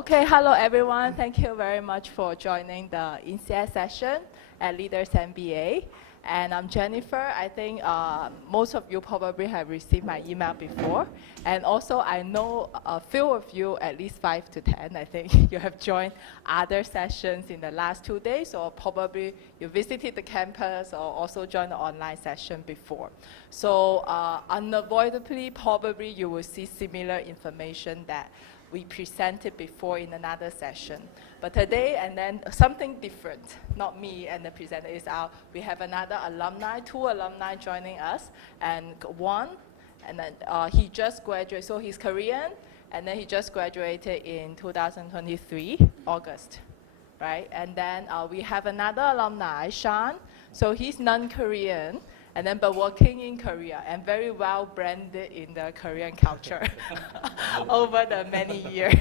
Okay, hello everyone. Thank you very much for joining the INSEAD session at LeadersMBA. And I'm Jennifer. I think most of you probably have received my email before. And also I know a few of you, at least 5 to 10, I think you have joined other sessions in the last 2 days, or probably you visited the campus or also joined the online session before. So unavoidably, probably you will see similar information that we presented before in another session. But today, and then something different, not me and the presenter, is we have another alumni, 2 alumni joining us, and one, and then he just graduated, so he's Korean, and then he just graduated in 2023, August, right? And then we have another alumni, Sean, so he's non-Korean, and then but working in Korea and very well branded in the Korean culture over the many years.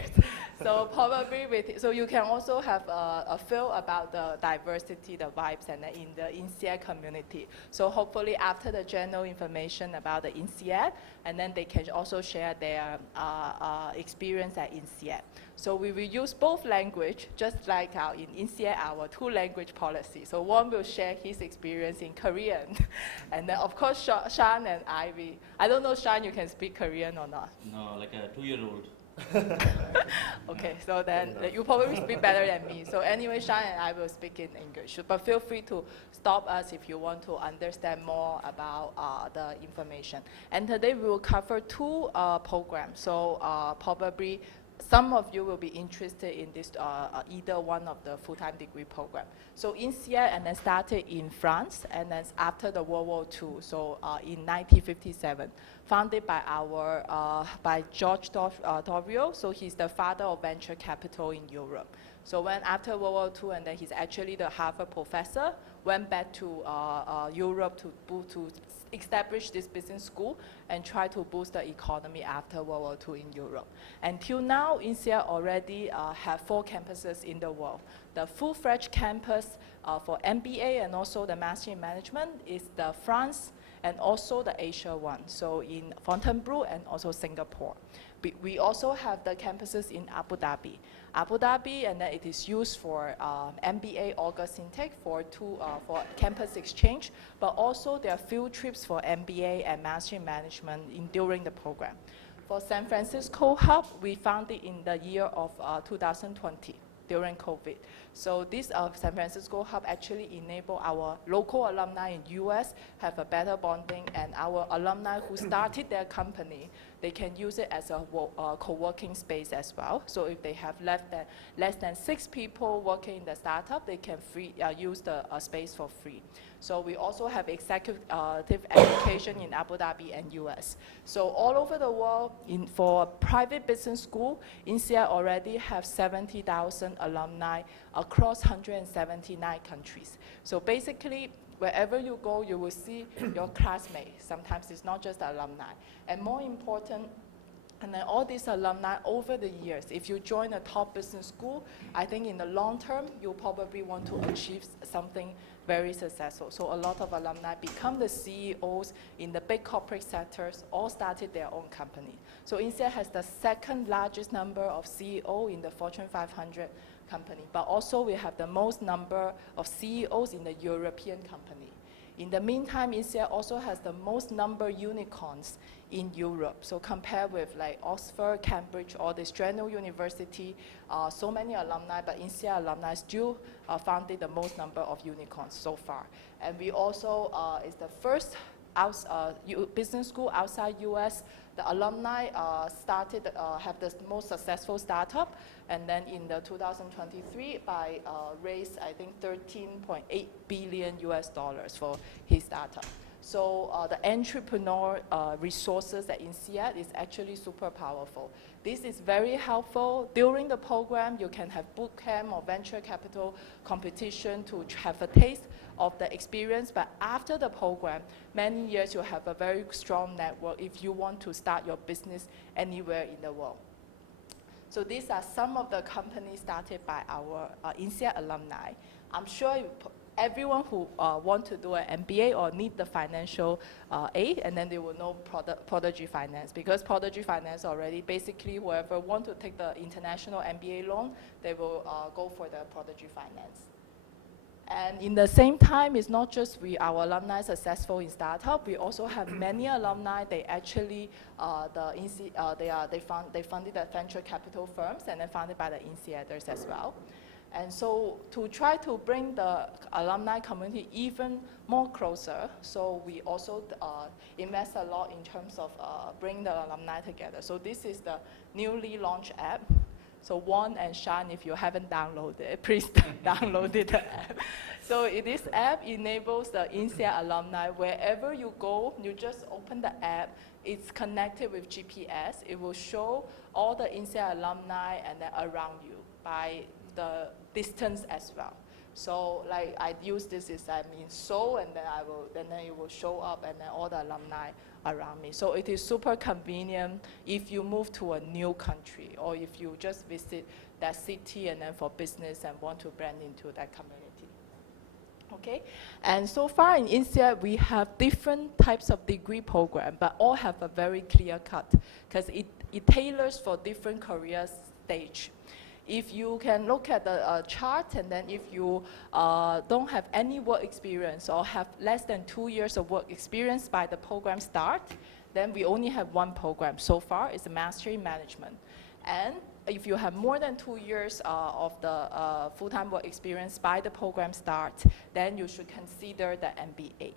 So probably so you can also have a feel about the diversity, the vibes, and in the INSEAD community. So hopefully after the general information about the INSEAD, and then they can also share their experience at INSEAD. So we will use both language, just like in INSEAD, our 2-language policy. So one will share his experience in Korean. And then of course, Sean and Ivy. I don't know, Sean, you can speak Korean or not? No, like a 2-year-old. Okay, so then you probably speak better than me. So anyway, Sean and I will speak in English. But feel free to stop us if you want to understand more about the information. And today we will cover 2 programs. So probably some of you will be interested in this, either one of the full-time degree program. So INSEAD and then started in France, and then after the World War II, so in 1957, founded by by George Dovrio. So he's the father of venture capital in Europe. So when after World War II, and then he's actually the Harvard professor, went back to Europe to establish this business school and try to boost the economy after World War II in Europe. Until now, INSEAD already have 4 campuses in the world. The full-fledged campus for MBA and also the Master in Management is the France and also the Asia one, so in Fontainebleau and also Singapore. We also have the campuses in Abu Dhabi. Abu Dhabi, and then it is used for MBA August intake for campus exchange, but also there are field trips for MBA and Master in Management during the program. For San Francisco Hub, we founded in the year of 2020 during COVID. So this San Francisco Hub actually enable our local alumni in US have a better bonding, and our alumni who started their company, they can use it as a co-working space as well. So if they have less than 6 people working in the startup, they can use the space for free. So we also have executive education in Abu Dhabi and US. So all over the world, for private business school, INSEAD already have 70,000 alumni across 179 countries. So basically, wherever you go, you will see your classmates. Sometimes it's not just alumni. And more important, and then all these alumni over the years, if you join a top business school, I think in the long term, you'll probably want to achieve something very successful. So a lot of alumni become the CEOs in the big corporate sectors, all started their own company. So INSEAD has the 2nd largest number of CEO in the Fortune 500 company, but also we have the most number of CEOs in the European company. In the meantime, INSEAD also has the most number of unicorns in Europe. So compared with like Oxford, Cambridge, or the Strano University, so many alumni, but INSEAD alumni still founded the most number of unicorns so far. And we also is the first business school outside US. The alumni have the most successful startup, and then in the 2023 raised I think $13.8 billion for his startup. So the entrepreneur resources at INSEAD is actually super powerful. This is very helpful. During the program, you can have boot camp or venture capital competition to have a taste of the experience, but after the program, many years you have a very strong network if you want to start your business anywhere in the world. So these are some of the companies started by our INSEAD alumni. I'm sure everyone who want to do an MBA or need the financial aid, and then they will know Prodigy Finance, because Prodigy Finance already basically whoever want to take the international MBA loan, they will go for the Prodigy Finance. And in the same time, it's not just our alumni successful in startup. We also have many alumni. They actually they funded the venture capital firms and then funded by the INSEADers as well. And so to try to bring the alumni community even more closer, so we also invest a lot in terms of bringing the alumni together. So this is the newly launched app. So Juan and Sean, if you haven't downloaded it, please download the app. So this app enables the INSEAD alumni, wherever you go, you just open the app, it's connected with GPS, it will show all the INSEAD alumni and then around you by the distance as well. So like I use this is I'm in Seoul, and then it will show up and then all the alumni around me. So it is super convenient if you move to a new country or if you just visit that city and then for business and want to blend into that community. Okay, and so far in INSEAD we have different types of degree program, but all have a very clear cut because it tailors for different career stage. If you can look at the chart, and then if you don't have any work experience or have less than 2 years of work experience by the program start, then we only have one program so far, it's a Master in Management. And if you have more than 2 years of the full-time work experience by the program start, then you should consider the MBA.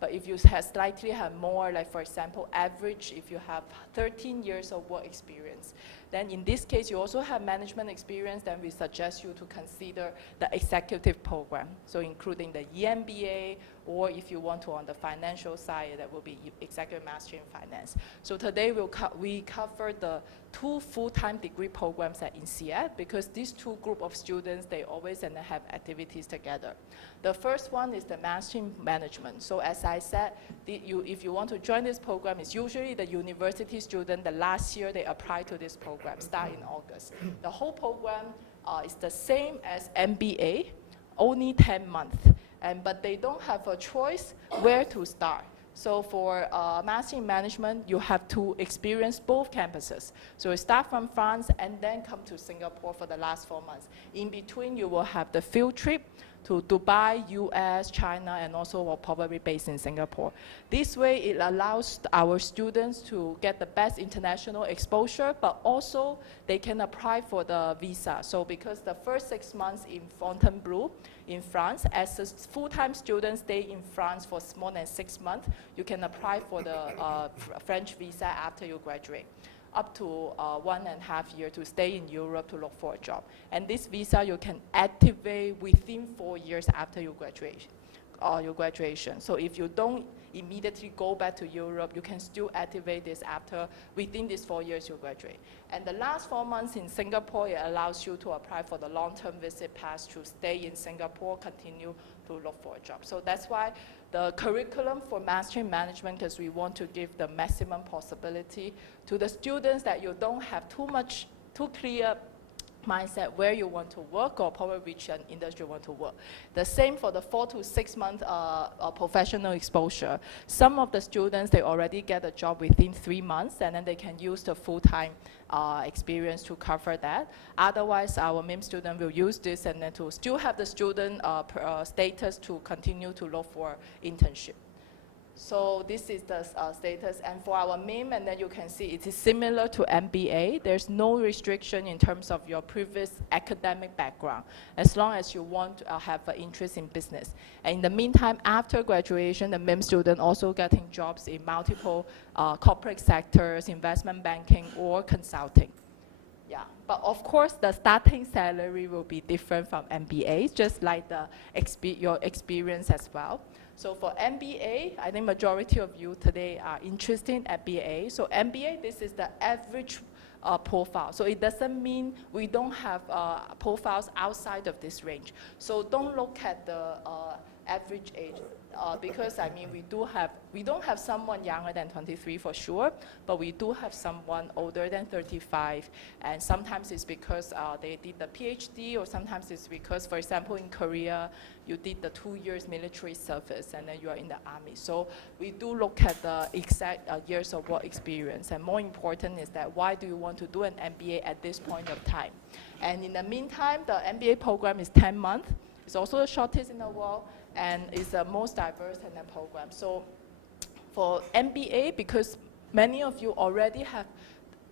But if you slightly have more, like for example, average, if you have 13 years of work experience, then in this case, you also have management experience, then we suggest you to consider the executive program. So including the EMBA, or if you want to on the financial side, that will be Executive Master in Finance. So today we cover the 2 full-time degree programs at INSEAD, because these 2 group of students, they always have activities together. The first one is the Master in Management. So as I said, if you want to join this program, it's usually the university student, the last year they apply to this program, start in August. The whole program is the same as MBA, only 10 months. But they don't have a choice where to start. So for Master in Management, you have to experience both campuses. So you start from France and then come to Singapore for the last 4 months. In between, you will have the field trip to Dubai, US, China, and also will probably based in Singapore. This way, it allows our students to get the best international exposure, but also they can apply for the visa. So because the first 6 months in Fontainebleau, in France, as a full-time student stay in France for more than 6 months, you can apply for the French visa after you graduate, up to 1.5 years to stay in Europe to look for a job. And this visa you can activate within 4 years after your graduation. So if you don't immediately go back to Europe, you can still activate this within these 4 years you graduate. And the last 4 months in Singapore, it allows you to apply for the long-term visit pass to stay in Singapore, continue to look for a job. So that's why the curriculum for Master in Management, because we want to give the maximum possibility to the students that you don't have too clear mindset where you want to work or probably which industry you want to work. The same for the 4 to 6 month professional exposure. Some of the students, they already get a job within 3 months, and then they can use the full-time experience to cover that. Otherwise, our MIM student will use this and then to still have the student status to continue to look for internship. So this is the status, and for our MIM, and then you can see it is similar to MBA. There's no restriction in terms of your previous academic background, as long as you want to have an interest in business. And in the meantime, after graduation, the MIM student also getting jobs in multiple corporate sectors, investment banking, or consulting. Yeah, but of course, the starting salary will be different from MBA, just like your experience as well. So for MBA, I think majority of you today are interested in MBA. So MBA, this is the average profile. So it doesn't mean we don't have profiles outside of this range. So don't look at the average age. because I mean we don't have someone younger than 23 for sure, but we do have someone older than 35, and sometimes it's because they did the PhD, or sometimes it's because, for example, in Korea, you did the 2 years military service and then you are in the army. So we do look at the exact years of work experience, and more important is that why do you want to do an MBA at this point of time? And in the meantime, the MBA program is 10 months. It's also the shortest in the world, and it's the most diverse in the program. So for MBA, because many of you already have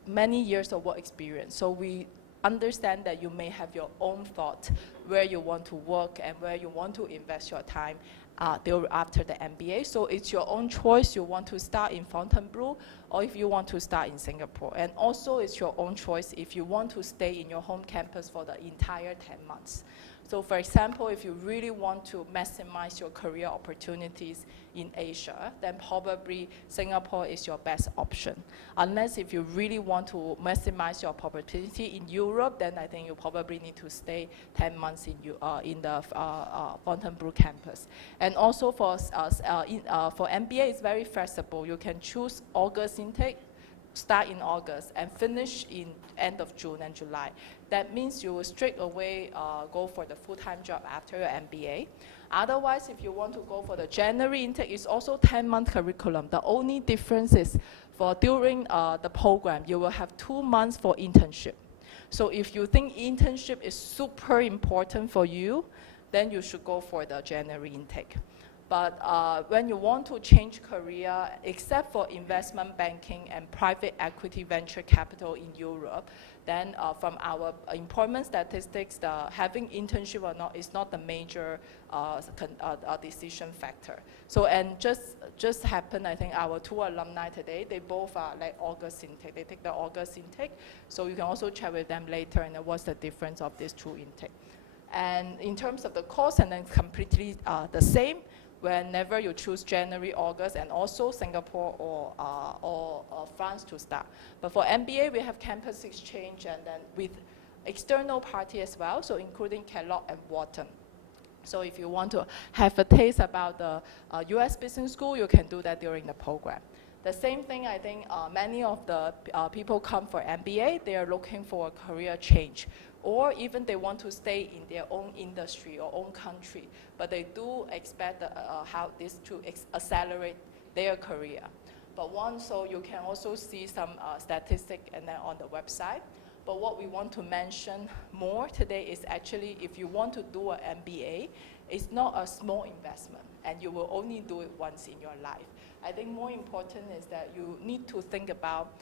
many years of work experience, so we understand that you may have your own thought where you want to work and where you want to invest your time after the MBA. So it's your own choice. You want to start in Fontainebleau, or if you want to start in Singapore. And also it's your own choice if you want to stay in your home campus for the entire 10 months. So for example, if you really want to maximize your career opportunities in Asia, then probably Singapore is your best option. Unless if you really want to maximize your opportunity in Europe, then I think you probably need to stay 10 months in the Fontainebleau campus. And also for MBA, it's very flexible. You can choose August intake, start in August and finish in end of June and July. That means you will straight away go for the full-time job after your MBA. Otherwise, if you want to go for the January intake, it's also 10-month curriculum. The only difference is for during the program, you will have 2 months for internship. So if you think internship is super important for you, then you should go for the January intake. But when you want to change career, except for investment banking and private equity venture capital in Europe, then from our employment statistics, having internship or not is not the major decision factor. So, and just happened, I think our 2 alumni today, they both are like August intake. They take the August intake. So you can also chat with them later and what's the difference of these 2 intake. And in terms of the course, and then completely the same, whenever you choose January, August, and also Singapore or France to start. But for MBA, we have campus exchange and then with external party as well, so including Kellogg and Wharton. So if you want to have a taste about the US Business School, you can do that during the program. The same thing, I think many of the people come for MBA, they are looking for a career change, or even they want to stay in their own industry or own country, but they do expect how this to accelerate their career. But so you can also see some statistics and then on the website. But what we want to mention more today is actually if you want to do an MBA, it's not a small investment, and you will only do it once in your life. I think more important is that you need to think about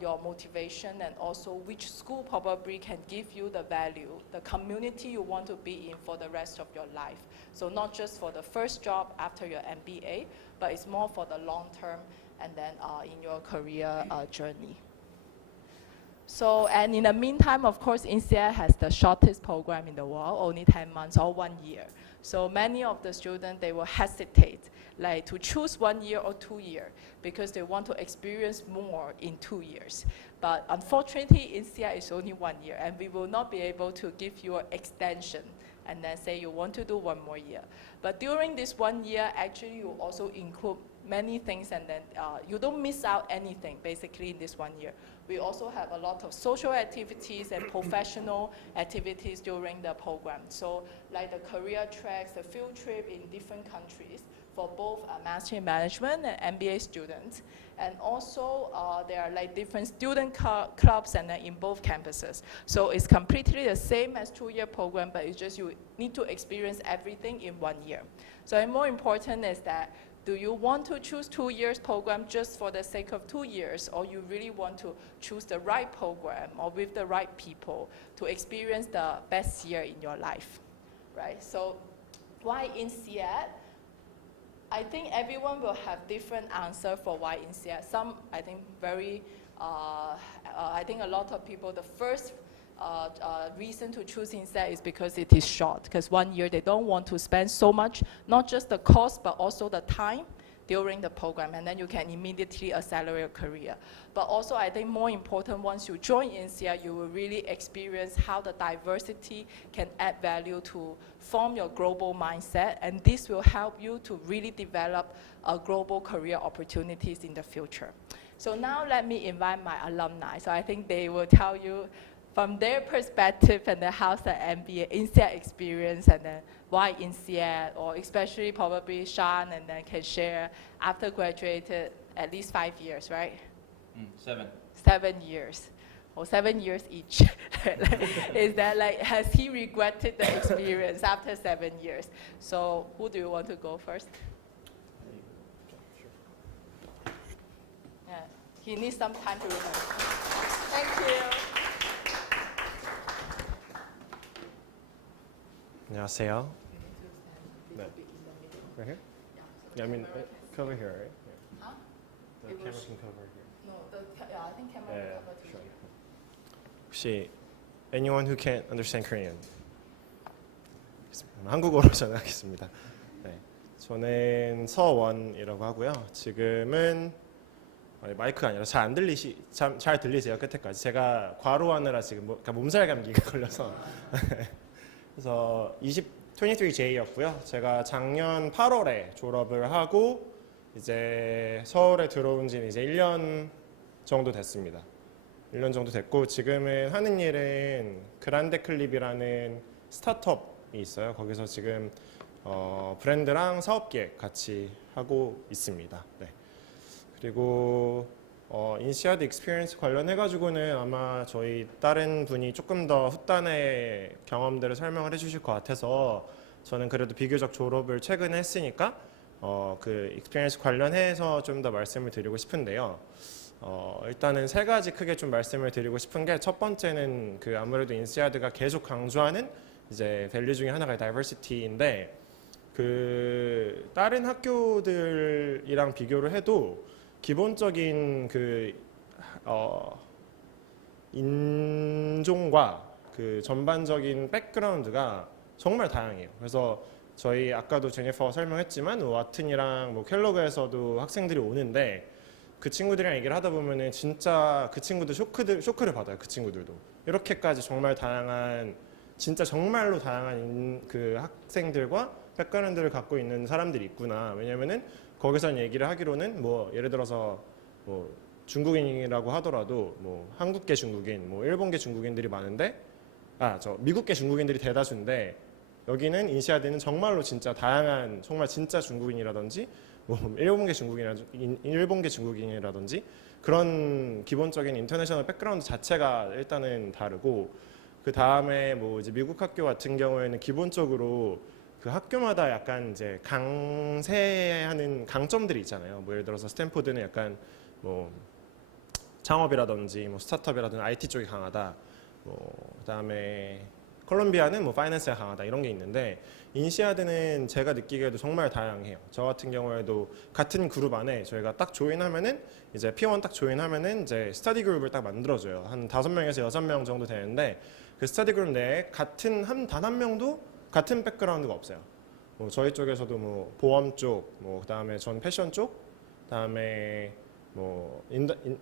your motivation and also which school probably can give you the value, the community you want to be in for the rest of your life. So not just for the first job after your MBA, but it's more for the long term and then in your career journey. So, and in the meantime, of course, INSEAD has the shortest program in the world, only 10 months or 1 year. So many of the students, they will hesitate like to choose 1 year or 2 years because they want to experience more in 2 years. But unfortunately, INSEAD is only 1 year, and we will not be able to give you an extension and then say you want to do 1 more year. But during this 1 year, actually you also include many things, and then you don't miss out anything basically in this 1 year. We also have a lot of social activities and professional activities during the program. So like the career tracks, the field trip in different countries for both Master in Management and MBA students. And also there are like different student clubs and in both campuses. So it's completely the same as 2-year program, but it's just you need to experience everything in 1 year. So and more important is that do you want to choose 2 years program just for the sake of 2 years, or you really want to choose the right program or with the right people to experience the best year in your life, right? So why INSEAD? I think everyone will have different answer for why INSEAD. Some, I think, I think a lot of people, the first reason to choose INSEAD is because it is short, because 1 year they don't want to spend so much, not just the cost, but also the time during the program, and then you can immediately accelerate your career. But also, I think more important, once you join INSEAD, you will really experience how the diversity can add value to form your global mindset, and this will help you to really develop global career opportunities in the future. So now let me invite my alumni. So I think they will tell you from their perspective and then how's the MBA INSEAD experience, and then why INSEAD, or especially probably Sean, and then can share after graduated at least 5 years, right? 7. 7 years. Or 7 years each. Is that like, has he regretted the experience after 7 years? So who do you want to go first? Yeah, he needs some time to remember. Thank you. 안녕하세요. 네. Right here? Yeah, I mean, cover here, right? Yeah. Huh? The camera can cover here. No, I think camera will cover to sure. here. 혹시 anyone who can't understand Korean? 한국어로 전화하겠습니다. 네. 저는 서원이라고 하고요. 지금은 마이크가 아니라 잘 들리세요? 끝에까지. 제가 과로하느라 지금 그러니까 몸살 감기가 걸려서 그래서 23J였고요. 제가 작년 8월에 졸업을 하고 이제 서울에 들어온 지는 이제 1년 정도 됐습니다. 1년 정도 됐고 지금은 하는 일은 그란데 클립이라는 스타트업이 있어요. 거기서 지금 브랜드랑 사업기획 같이 하고 있습니다. 네. 그리고 인시아드 익스피리언스 관련해가지고는 아마 저희 다른 분이 조금 더 후단의 경험들을 설명을 해주실 것 같아서 저는 그래도 비교적 졸업을 최근에 했으니까 그 익스피리언스 관련해서 좀 더 말씀을 드리고 싶은데요. 일단은 3가지 크게 좀 말씀을 드리고 싶은 게 첫 번째는 그 아무래도 인시아드가 계속 강조하는 이제 밸류 중에 하나가 다이버시티인데 그 다른 학교들이랑 비교를 해도 기본적인 그 인종과 그 전반적인 백그라운드가 정말 다양해요. 그래서 저희 아까도 제니퍼가 설명했지만 와튼이랑 뭐 켈로그에서도 학생들이 오는데 그 친구들이랑 얘기를 하다 보면은 진짜 그 친구들 쇼크를 받아요. 그 친구들도 이렇게까지 정말 다양한 진짜 정말로 다양한 그 학생들과 백그라운드를 갖고 있는 사람들이 있구나. 왜냐면은 거기서 얘기를 하기로는 뭐 예를 들어서 뭐 중국인이라고 하더라도 뭐 한국계 중국인, 뭐 일본계 중국인들이 많은데 미국계 중국인들이 대다수인데 여기는 인시아드는 정말로 진짜 다양한 정말 진짜 중국인이라든지 뭐 일본계 중국인이라든지 그런 기본적인 인터내셔널 백그라운드 자체가 일단은 다르고 그 다음에 뭐 이제 미국 학교 같은 경우에는 기본적으로 그 학교마다 약간 이제 강세하는 강점들이 있잖아요. 뭐 예를 들어서 스탠포드는 약간 뭐 창업이라든지 뭐 스타트업이라든지 IT 쪽이 강하다. 뭐 그다음에 콜롬비아는 뭐 파이낸스가 강하다 이런 게 있는데 인시아드는 제가 느끼기에도 정말 다양해요. 저 같은 경우에도 같은 그룹 안에 저희가 딱 조인하면은 이제 P1 딱 조인하면은 이제 스터디 그룹을 딱 만들어줘요. 한 5명에서 6명 정도 되는데 그 스터디 그룹 내에 단 한 명도 같은 백그라운드가 없어요. 뭐 저희 쪽에서도 뭐 보험 쪽, 뭐 그다음에 전 패션 쪽, 그다음에 뭐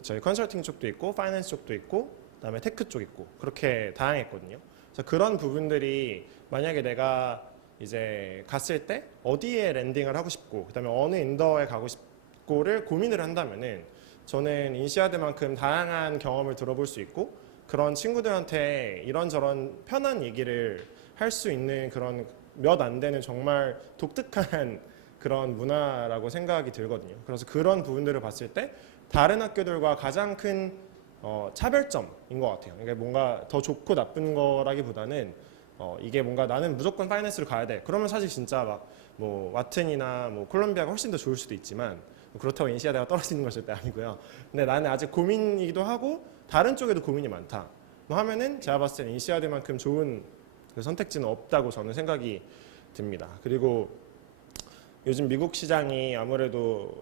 저희 컨설팅 쪽도 있고, 파이낸스 쪽도 있고, 그다음에 테크 쪽 있고 그렇게 다양했거든요. 그래서 그런 부분들이 만약에 내가 이제 갔을 때 어디에 랜딩을 하고 싶고, 그다음에 어느 인더에 가고 싶고를 고민을 한다면은 저는 인시아드만큼 다양한 경험을 들어볼 수 있고 그런 친구들한테 이런저런 편한 얘기를 할 수 있는 그런 몇 안 되는 정말 독특한 그런 문화라고 생각이 들거든요. 그래서 그런 부분들을 봤을 때 다른 학교들과 가장 큰 차별점인 것 같아요. 그러니까 뭔가 더 좋고 나쁜 거라기보다는 이게 뭔가 나는 무조건 파이낸스로 가야 돼. 그러면 사실 진짜 막 뭐 와튼이나 뭐 콜롬비아가 훨씬 더 좋을 수도 있지만 그렇다고 인시아드가 떨어지는 건 절대 아니고요. 근데 나는 아직 고민이기도 하고 다른 쪽에도 고민이 많다. 뭐 하면은 제가 봤을 때는 인시아드만큼 좋은 그 선택지는 없다고 저는 생각이 듭니다. 그리고 요즘 미국 시장이 아무래도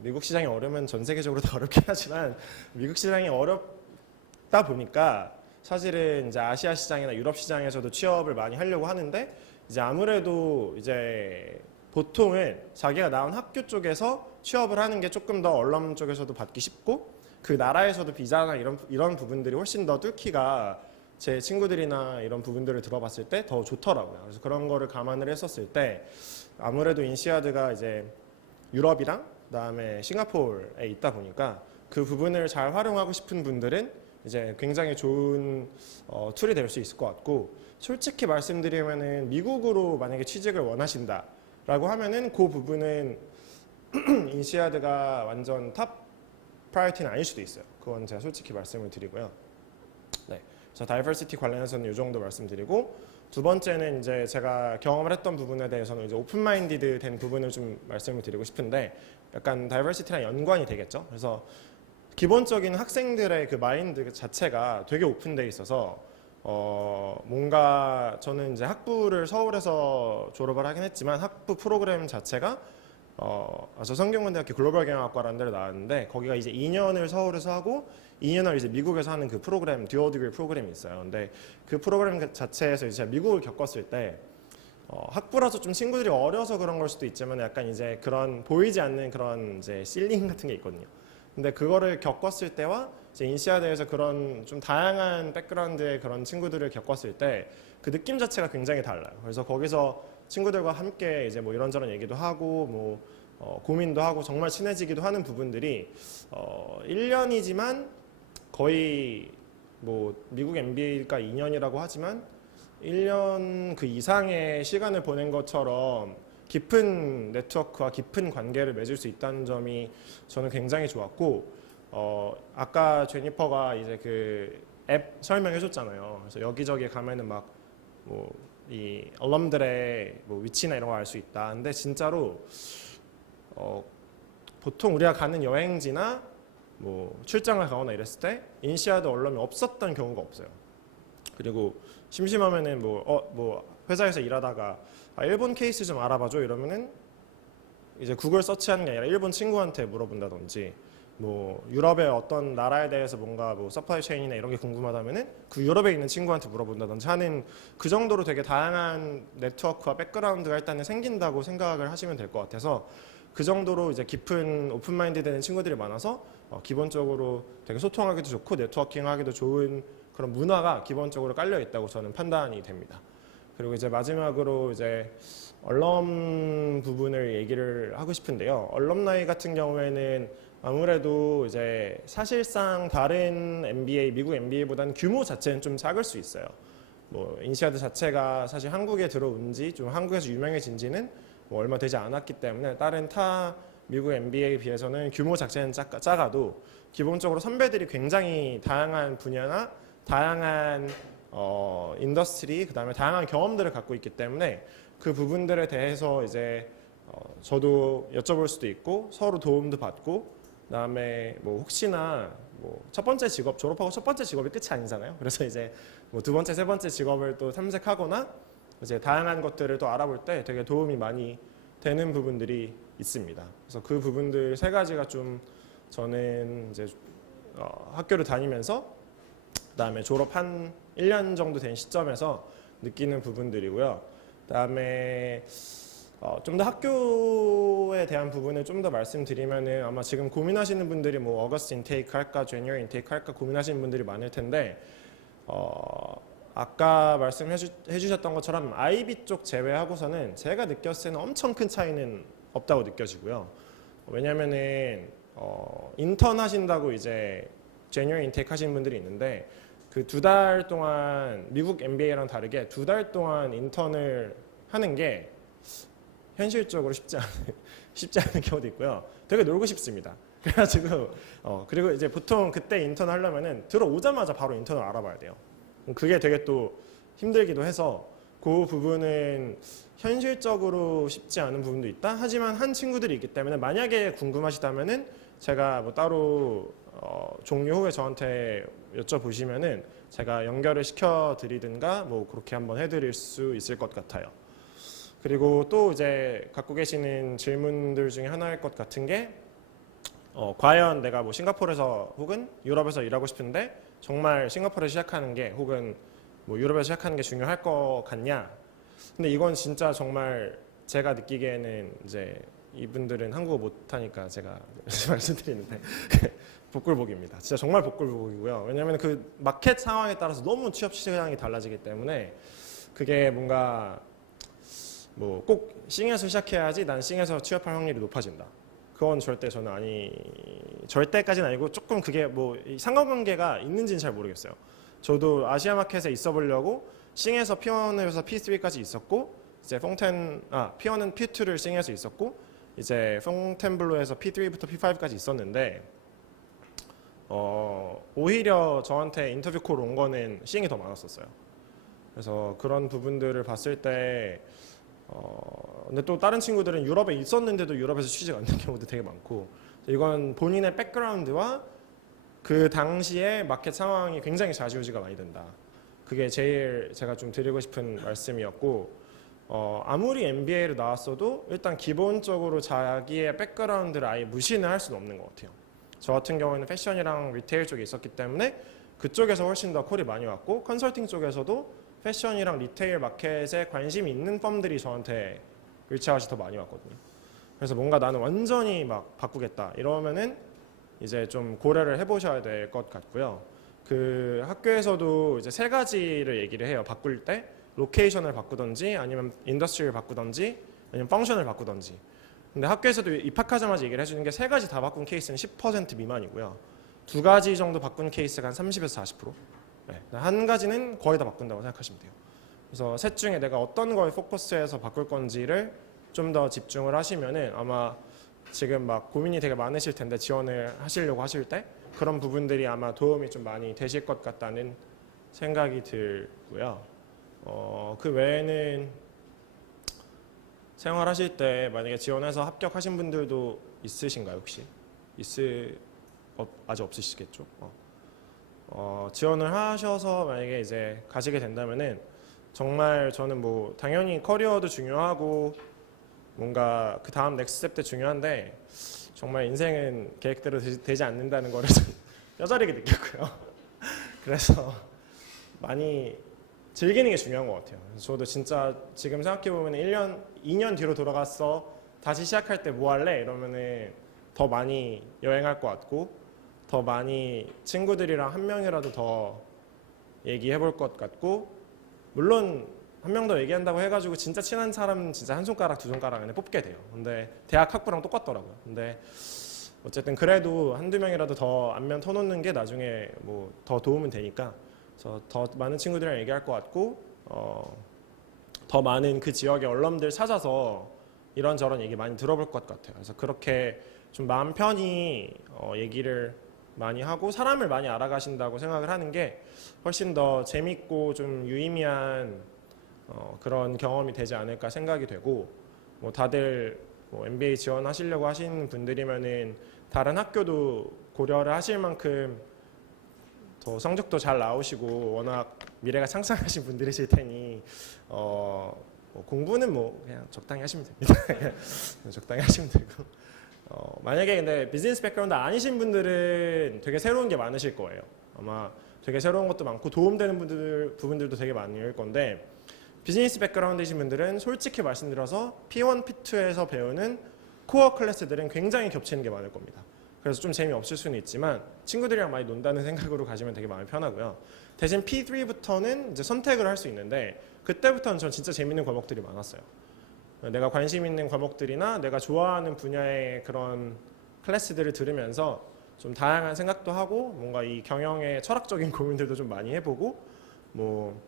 미국 시장이 어려우면 전 세계적으로 다 어렵긴 하지만 미국 시장이 어렵다 보니까 사실은 이제 아시아 시장이나 유럽 시장에서도 취업을 많이 하려고 하는데 이제 아무래도 이제 보통은 자기가 나온 학교 쪽에서 취업을 하는 게 조금 더 언론 쪽에서도 받기 쉽고 그 나라에서도 비자나 이런 부분들이 훨씬 더 뚫기가 제 친구들이나 이런 부분들을 들어봤을 때 더 좋더라고요. 그래서 그런 거를 감안을 했었을 때 아무래도 인시아드가 이제 유럽이랑 그다음에 싱가포르에 있다 보니까 그 부분을 잘 활용하고 싶은 분들은 이제 굉장히 좋은 툴이 될 수 있을 것 같고, 솔직히 말씀드리면은 미국으로 만약에 취직을 원하신다라고 하면은 그 부분은 인시아드가 완전 탑 프라이어티는 아닐 수도 있어요. 그건 제가 솔직히 말씀을 드리고요. 네, 그래서 다이버시티 관련해서는 이 정도 말씀드리고, 두 번째는 이제 제가 경험을 했던 부분에 대해서는 이제 오픈 마인디드 된 부분을 좀 말씀을 드리고 싶은데, 약간 다이버시티랑 연관이 되겠죠. 그래서 기본적인 학생들의 그 마인드 자체가 되게 오픈돼 있어서 뭔가 저는 이제 학부를 서울에서 졸업을 하긴 했지만 학부 프로그램 자체가 저 성균관대학교 글로벌경영학과라는 데를 나왔는데, 거기가 이제 2년을 서울에서 하고 2년을 이제 미국에서 하는 그 프로그램, 듀얼 디그리 프로그램이 있어요. 근데 그 프로그램 자체에서 이제 제가 미국을 겪었을 때 학부라서 좀 친구들이 어려서 그런 걸 수도 있지만 약간 이제 그런 보이지 않는 그런 이제 실링 같은 게 있거든요. 근데 그거를 겪었을 때와 이제 인시아드에서 그런 좀 다양한 백그라운드의 그런 친구들을 겪었을 때 그 느낌 자체가 굉장히 달라요. 그래서 거기서 친구들과 함께 이제 뭐 이런저런 얘기도 하고 뭐 고민도 하고 정말 친해지기도 하는 부분들이 1년이지만 거의 뭐 미국 MBA가 2년이라고 하지만 1년 그 이상의 시간을 보낸 것처럼 깊은 네트워크와 깊은 관계를 맺을 수 있다는 점이 저는 굉장히 좋았고, 아까 제니퍼가 이제 그 앱 설명해 줬잖아요. 그래서 여기저기 가면은 막 뭐 이 얼럼들의 뭐 위치나 이런 거 알 수 있다. 근데 진짜로 보통 우리가 가는 여행지나 뭐 출장을 가거나 이랬을 때 인시아드 얼럼이 없었던 경우가 없어요. 그리고 심심하면은 뭐 회사에서 일하다가 일본 케이스 좀 알아봐줘 이러면은 이제 구글 서치하는 게 아니라 일본 친구한테 물어본다든지, 뭐 유럽의 어떤 나라에 대해서 뭔가 뭐 서플라이 체인이나 이런 게 궁금하다면은 그 유럽에 있는 친구한테 물어본다든지 하는, 그 정도로 되게 다양한 네트워크와 백그라운드가 일단은 생긴다고 생각을 하시면 될 것 같아서, 그 정도로 이제 깊은 오픈 마인드 되는 친구들이 많아서 기본적으로 되게 소통하기도 좋고 네트워킹하기도 좋은 그런 문화가 기본적으로 깔려 있다고 저는 판단이 됩니다. 그리고 이제 마지막으로 이제 얼럼 부분을 얘기를 하고 싶은데요. 얼럼나이 같은 경우에는 아무래도 이제 사실상 다른 MBA, 미국 MBA보다는 규모 자체는 좀 작을 수 있어요. 뭐 인시아드 자체가 사실 한국에 들어온 지 좀 한국에서 유명해진 지는 뭐 얼마 되지 않았기 때문에 다른 타 미국 MBA에 비해서는 규모 자체는 작아도 기본적으로 선배들이 굉장히 다양한 분야나 다양한 인더스트리, 그다음에 다양한 경험들을 갖고 있기 때문에 그 부분들에 대해서 이제 저도 여쭤볼 수도 있고 서로 도움도 받고, 그다음에 뭐 혹시나 뭐 첫 번째 직업 졸업하고 첫 번째 직업이 끝이 아니잖아요. 그래서 이제 뭐 두 번째, 세 번째 직업을 또 탐색하거나 이제 다양한 것들을 또 알아볼 때 되게 도움이 많이 되는 부분들이 있습니다. 그래서 그 부분들 세 가지가 좀 저는 이제 학교를 다니면서 그다음에 졸업 한 1년 정도 된 시점에서 느끼는 부분들이고요. 그다음에 좀 더 학교에 대한 부분을 좀 더 말씀드리면은, 아마 지금 고민하시는 분들이 뭐 어거스트 인테이크 할까, 제니얼 인테이크 할까 고민하시는 분들이 많을 텐데, 아까 말씀해 주셨던 것처럼 IB 쪽 제외하고서는 제가 느꼈을 때는 엄청 큰 차이는 없다고 느껴지고요. 왜냐면은 인턴 하신다고 이제 제니얼 인테이크 하시는 분들이 있는데, 그 2달 동안 미국 MBA랑 다르게 2달 동안 인턴을 하는 게 현실적으로 쉽지 않은 경우도 있고요. 되게 놀고 싶습니다. 그래가지고 그리고 이제 보통 그때 인턴 하려면은 들어오자마자 바로 인턴을 알아봐야 돼요. 그게 되게 또 힘들기도 해서 그 부분은 현실적으로 쉽지 않은 부분도 있다. 하지만 한 친구들이 있기 때문에 만약에 궁금하시다면은 제가 뭐 따로 종료 후에 저한테 여쭤보시면은 제가 연결을 시켜드리든가 뭐 그렇게 한번 해드릴 수 있을 것 같아요. 그리고 또 이제 갖고 계시는 질문들 중에 하나일 것 같은 게 과연 내가 뭐 싱가포르에서 혹은 유럽에서 일하고 싶은데 정말 싱가포르에서 시작하는 게 혹은 뭐 유럽에서 시작하는 게 중요할 것 같냐. 근데 이건 진짜 정말 제가 느끼기에는 이제 이분들은 한국어 못하니까 제가 말씀드리는데 복불복입니다. 진짜 정말 복불복이고요. 왜냐하면 그 마켓 상황에 따라서 너무 취업 시장이 달라지기 때문에 그게 뭔가 뭐 꼭 싱에서 시작해야지 난 싱에서 취업할 확률이 높아진다. 그건 절대 저는 절대까지는 아니고 조금 그게 뭐 상관관계가 있는지는 잘 모르겠어요. 저도 아시아 마켓에 있어 보려고 싱에서 P1에서 P3까지 있었고 이제 P1은 P2를 싱에서 있었고 이제 퐁텐블루에서 P3부터 P5까지 있었는데 오히려 저한테 인터뷰 콜 온 거는 싱이 더 많았었어요. 그래서 그런 부분들을 봤을 때 근데 또 다른 친구들은 유럽에 있었는데도 유럽에서 취직 안 된 경우도 되게 많고 이건 본인의 백그라운드와 그 당시에 마켓 상황이 굉장히 좌지우지가 많이 된다. 그게 제일 제가 좀 드리고 싶은 말씀이었고 아무리 MBA를 나왔어도 일단 기본적으로 자기의 백그라운드를 아예 무시는 할 수는 없는 것 같아요. 저 같은 경우에는 패션이랑 리테일 쪽에 있었기 때문에 그쪽에서 훨씬 더 콜이 많이 왔고 컨설팅 쪽에서도 패션이랑 리테일 마켓에 관심이 있는 펌들이 저한테 리치아웃이 더 많이 왔거든요. 그래서 뭔가 나는 완전히 막 바꾸겠다 이러면은 이제 좀 고려를 해보셔야 될 것 같고요. 그 학교에서도 이제 세 가지를 얘기를 해요. 바꿀 때 로케이션을 바꾸던지 아니면 인더스트리를 바꾸던지 아니면 펑션을 바꾸던지. 근데 학교에서도 입학하자마자 얘기를 해주는 게 세 가지 다 바꾼 케이스는 10% 미만이고요. 두 가지 정도 바꾼 케이스가 한 30에서 40%. 네, 한 가지는 거의 다 바꾼다고 생각하시면 돼요. 그래서 셋 중에 내가 어떤 거에 포커스해서 바꿀 건지를 좀 더 집중을 하시면은 아마 지금 막 고민이 되게 많으실 텐데 지원을 하시려고 하실 때 그런 부분들이 아마 도움이 좀 많이 되실 것 같다는 생각이 들고요. 그 외에는 생활하실 때 만약에 지원해서 합격하신 분들도 있으신가요 혹시? 아직 없으시겠죠? 지원을 하셔서 만약에 이제 가시게 된다면은 정말 저는 뭐 당연히 커리어도 중요하고 뭔가 그 다음 넥스트 스텝 때 중요한데 정말 인생은 계획대로 되지 않는다는 거를 좀 뼈저리게 느꼈고요. 그래서 많이 즐기는 게 중요한 것 같아요. 저도 진짜 지금 생각해보면 1년, 2년 뒤로 돌아가서 다시 시작할 때 뭐 할래? 이러면은 더 많이 여행할 것 같고 더 많이 친구들이랑 한 명이라도 더 얘기해 볼 것 같고 물론 한 명 더 얘기한다고 해가지고 진짜 친한 사람은 진짜 한 손가락 두 손가락 안에 뽑게 돼요. 근데 대학 학부랑 똑같더라고요. 근데 어쨌든 그래도 한두 명이라도 더 안면 터놓는 게 나중에 뭐 더 도움은 되니까 그래서 더 많은 친구들이랑 얘기할 것 같고 더 많은 그 지역의 언론들 찾아서 이런저런 얘기 많이 들어볼 것 같아요. 그래서 그렇게 좀 마음 편히 얘기를 많이 하고 사람을 많이 알아가신다고 생각을 하는 게 훨씬 더 재밌고 좀 유의미한 그런 경험이 되지 않을까 생각이 되고 뭐 다들 뭐 MBA 지원하시려고 하시는 분들이면은 다른 학교도 고려를 하실 만큼 더 성적도 잘 나오시고 워낙 미래가 창창하신 분들이실 테니 뭐 공부는 뭐 그냥 적당히 하시면 됩니다. 적당히 하시면 되고 만약에 근데 비즈니스 백그라운드 아니신 분들은 되게 새로운 게 많으실 거예요. 아마 되게 새로운 것도 많고 도움되는 부분들도 되게 많을 건데 비즈니스 백그라운드이신 분들은 솔직히 말씀드려서 P1, P2에서 배우는 코어 클래스들은 굉장히 겹치는 게 많을 겁니다. 그래서 좀 재미없을 수는 있지만 친구들이랑 많이 논다는 생각으로 가시면 되게 마음이 편하고요. 대신 P3부터는 이제 선택을 할 수 있는데 그때부터는 전 진짜 재밌는 과목들이 많았어요. 내가 관심 있는 과목들이나 내가 좋아하는 분야의 그런 클래스들을 들으면서 좀 다양한 생각도 하고 뭔가 이 경영의 철학적인 고민들도 좀 많이 해보고 뭐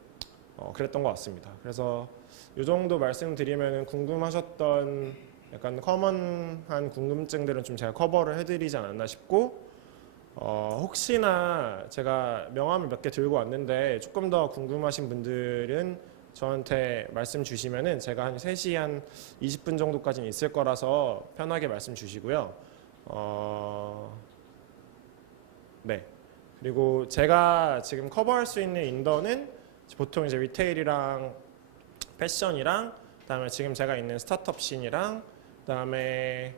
그랬던 것 같습니다. 그래서 이 정도 말씀드리면 궁금하셨던 약간 커먼한 궁금증들은 좀 제가 커버를 해드리지 않았나 싶고 혹시나 제가 명함을 몇 개 들고 왔는데 조금 더 궁금하신 분들은 저한테 말씀 주시면은 제가 한 3시 한 20분 정도까지는 있을 거라서 편하게 말씀 주시고요. 네. 그리고 제가 지금 커버할 수 있는 인더는 보통 이제 리테일이랑 패션이랑 그다음에 지금 제가 있는 스타트업 씬이랑 그다음에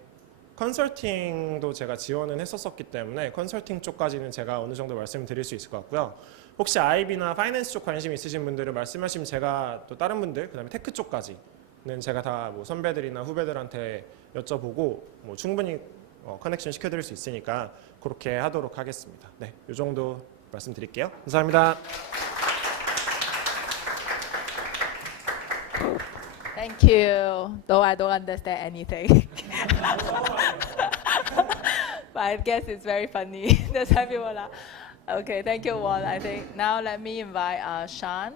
컨설팅도 제가 지원은 했었기 때문에 컨설팅 쪽까지는 제가 어느 정도 말씀드릴 수 있을 것 같고요. 혹시 IB나 파이낸스 쪽 관심 있으신 분들은 말씀하시면 제가 또 다른 분들 그다음에 테크 쪽까지 제가 다 뭐 선배들이나 후배들한테 여쭤보고 뭐 충분히 커넥션 시켜드릴 수 있으니까 그렇게 하도록 하겠습니다. 네, 이 정도 말씀드릴게요. 감사합니다. Thank you. Though I don't understand anything. But I guess it's very funny. That's why people laugh. Okay, thank you, Won. I think now let me invite Sean.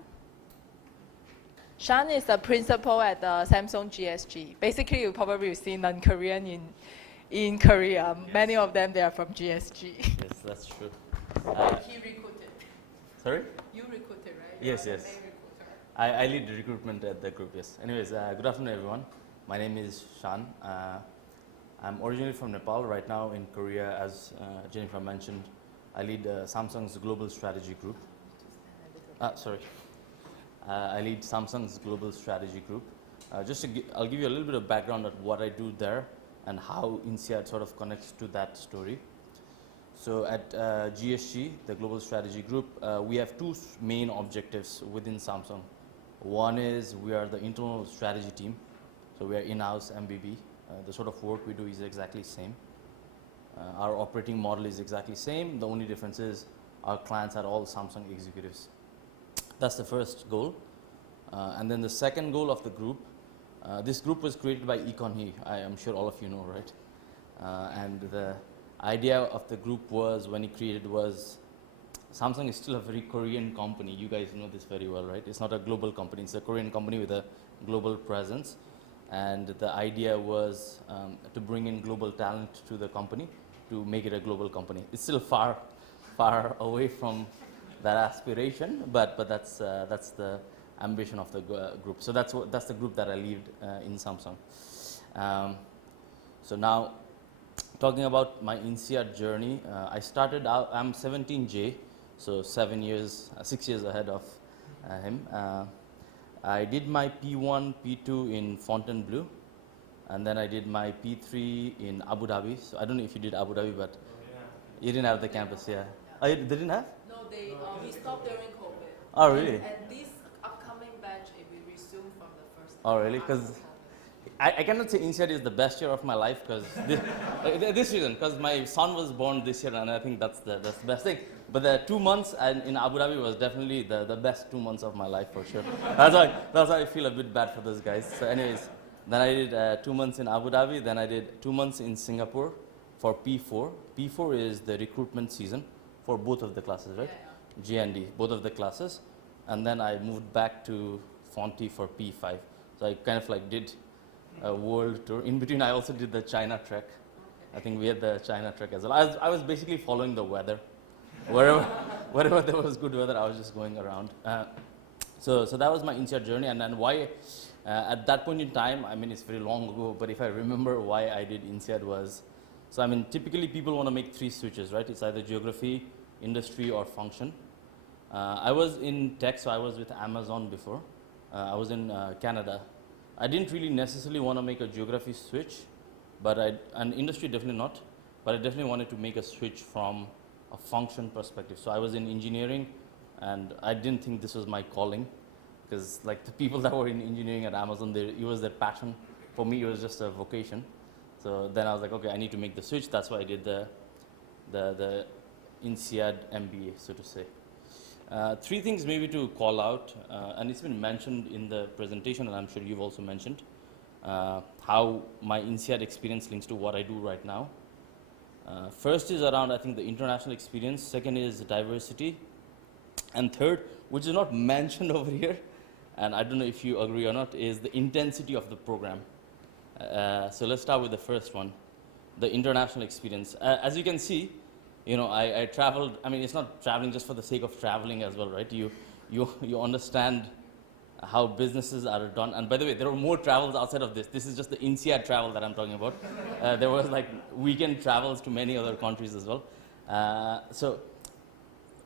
Sean is the principal at Samsung GSG. Basically, you probably will see non-Korean in Korea. Many of them, they are from GSG. Yes, that's true. He recruited. Sorry? You recruited, right? Yes, You are yes. the main recruiter. I lead the recruitment at the group, yes. Anyways, good afternoon, everyone. My name is Shan. I'm originally from Nepal, right now in Korea, as Jennifer mentioned. I lead Samsung's global strategy group. Sorry. I lead Samsung's global strategy group. I'll give you a little bit of background on what I do there and how INSEAD sort of connects to that story. So at GSG, the global strategy group, we have two main objectives within Samsung. One is we are the internal strategy team. So we are in-house MBB. The sort of work we do is exactly same. Our operating model is exactly same. The only difference is our clients are all Samsung executives. That's the first goal. And then the second goal of the group, this group was created by Econ Hee. I am sure all of you know, right? And the idea of the group was, when he created, was Samsung is still a very Korean company. You guys know this very well, right? It's not a global company. It's a Korean company with a global presence. And the idea was to bring in global talent to the company to make it a global company. It's still far away from that aspiration, but that's the ambition of the group. So that's the group that I lead in Samsung. So now, talking about my INSEAD journey, I started out. I'm 17J, so 6 years ahead of him. I did my P1, P2 in Fontainebleau, and then I did my P3 in Abu Dhabi. So I don't know if you did Abu Dhabi, but you didn't have the campus, yeah. Oh, they didn't have? No, we stopped during COVID. Oh, really? And this upcoming batch, it will resume from the first. Oh, really? Because I cannot say INSEAD is the best year of my life because this reason, because my son was born this year, and I think that's the best thing. But the 2 months in Abu Dhabi was definitely the best 2 months of my life for sure. That's why I feel a bit bad for those guys. So anyways, then I did 2 months in Abu Dhabi, then I did 2 months in Singapore for P4. P4 is the recruitment season for both of the classes, right? Yeah. G and D, both of the classes. And then I moved back to Fonty for P5. So I kind of like did a world tour. In between, I also did the China trek. I think we had the China trek as well. I was basically following the weather. Wherever there was good weather, I was just going around. So that was my INSEAD journey. And then why, at that point in time, I mean, it's very long ago, but if I remember why I did INSEAD was, so I mean, typically people want to make 3 switches, right? It's either geography, industry, or function. I was in tech, so I was with Amazon before. I was in Canada. I didn't really necessarily want to make a geography switch, but and industry definitely not, but I definitely wanted to make a switch from a function perspective. So I was in engineering, and I didn't think this was my calling, because like the people that were in engineering at Amazon, it was their passion. For me, it was just a vocation. So then I was like, okay, I need to make the switch. That's why I did the INSEAD MBA, so to say. 3 things maybe to call out, and it's been mentioned in the presentation, and I'm sure you've also mentioned how my INSEAD experience links to what I do right now. First is around, I think, the international experience. Second is diversity. And third, which is not mentioned over here, and I don't know if you agree or not, is the intensity of the program. So let's start with the first one, the international experience. As you can see, you know, I traveled. I mean, it's not traveling just for the sake of traveling as well, right? You understand how businesses are done. And by the way, there were more travels outside of this. This is just the INSEAD travel that I'm talking about. There was like weekend travels to many other countries as well. So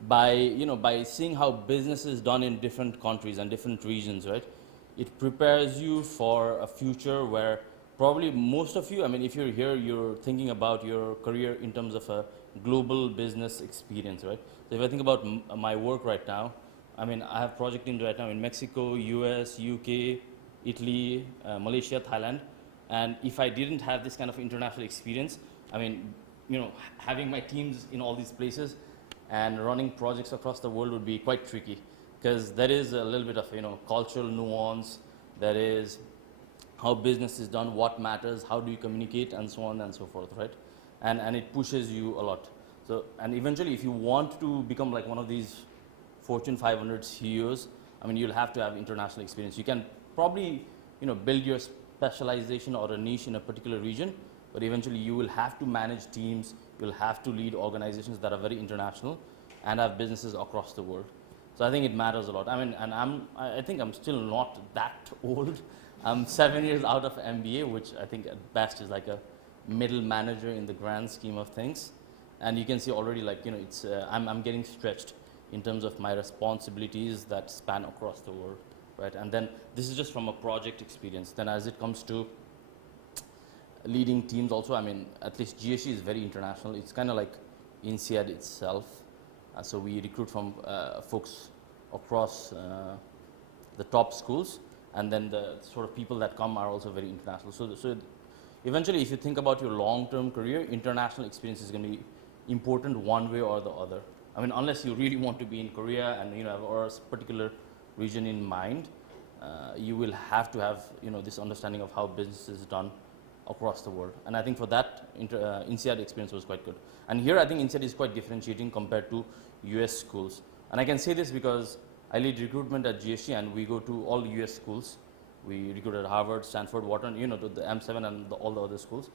by seeing how business is done in different countries and different regions, right, it prepares you for a future where probably most of you, I mean, if you're here, you're thinking about your career in terms of a global business experience, right? So if I think about my work right now, I mean, I have project teams right now in Mexico, US, UK, Italy, Malaysia, Thailand. And if I didn't have this kind of international experience, I mean, having my teams in all these places and running projects across the world would be quite tricky, because there is a little bit of, cultural nuance, there is how business is done, what matters, how do you communicate, and so on and so forth, right? And it pushes you a lot. So, and eventually, if you want to become like one of these Fortune 500 CEOs, I mean, you'll have to have international experience. You can probably, build your specialization or a niche in a particular region, but eventually you will have to manage teams, you'll have to lead organizations that are very international and have businesses across the world. So I think it matters a lot. I mean, and I think I'm still not that old. I'm 7 years out of MBA, which I think at best is like a middle manager in the grand scheme of things. And you can see already, like, it's, I'm getting stretched in terms of my responsibilities that span across the world, right? And then this is just from a project experience. Then as it comes to leading teams also, I mean, at least GSC is very international. It's kind of like INSEAD itself. So we recruit from folks across the top schools, and then the sort of people that come are also very international. So eventually, if you think about your long-term career, international experience is going to be important one way or the other. I mean, unless you really want to be in Korea and have a particular region in mind, you will have to have this understanding of how business is done across the world. And I think for that, INSEAD experience was quite good. And here, I think INSEAD is quite differentiating compared to US schools. And I can say this because I lead recruitment at GSC, and we go to all US schools. We recruit at Harvard, Stanford, Wharton, to the M7 and all the other schools.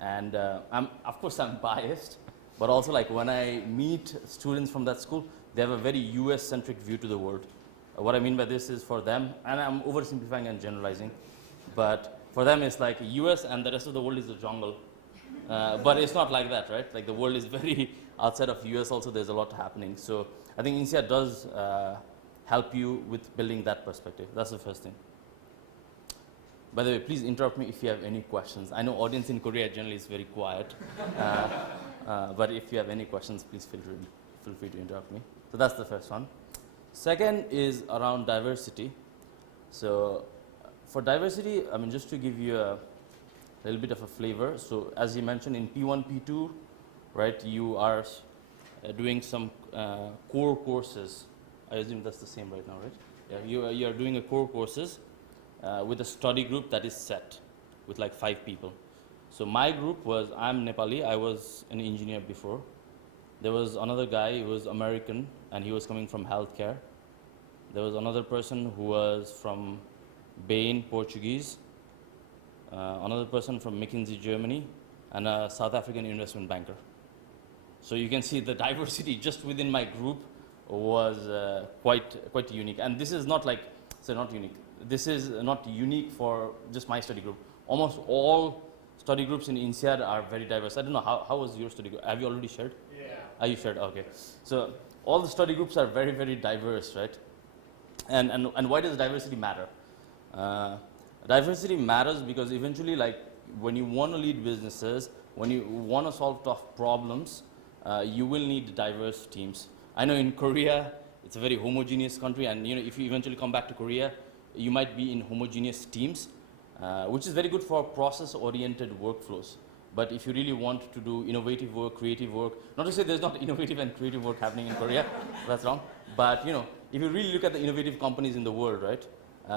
And of course, I'm biased, but also, like, when I meet students from that school, they have a very US-centric view to the world. What I mean by this is, for them, and I'm oversimplifying and generalizing, but for them it's like US and the rest of the world is the jungle. But it's not like that, right? Like, the world is very outside of US also, there's a lot happening. So I think INSEAD does help you with building that perspective. That's the first thing. By the way, please interrupt me if you have any questions. I know audience in Korea generally is very quiet. But if you have any questions, please feel free to interrupt me. So that's the first one. Second is around diversity. So for diversity, I mean, just to give you a little bit of a flavor. So as you mentioned in P1, P2, right, you are doing some core courses. I assume that's the same right now, right? Yeah, you are doing a core courses with a study group that is set with like 5 people. So my group was, I'm Nepali, I was an engineer before. There was another guy who was American, and he was coming from healthcare. There was another person who was from Bain, Portuguese. Another person from McKinsey, Germany, and a South African investment banker. So you can see the diversity just within my group was quite unique. And this is not like, so not unique. This is not unique for just my study group. Almost all study groups in INSEAD are very diverse. I don't know, how was your study group? Have you already shared? Yeah. Are you shared? Okay. So all the study groups are very, very diverse, right? And why does diversity matter? Diversity matters because eventually, like, when you want to lead businesses, when you want to solve tough problems, you will need diverse teams. I know in Korea, it's a very homogeneous country, and if you eventually come back to Korea, you might be in homogeneous teams, which is very good for process-oriented workflows. But if you really want to do innovative work, creative work, not to say there's not innovative and creative work happening in Korea, that's wrong. But if you really look at the innovative companies in the world, right,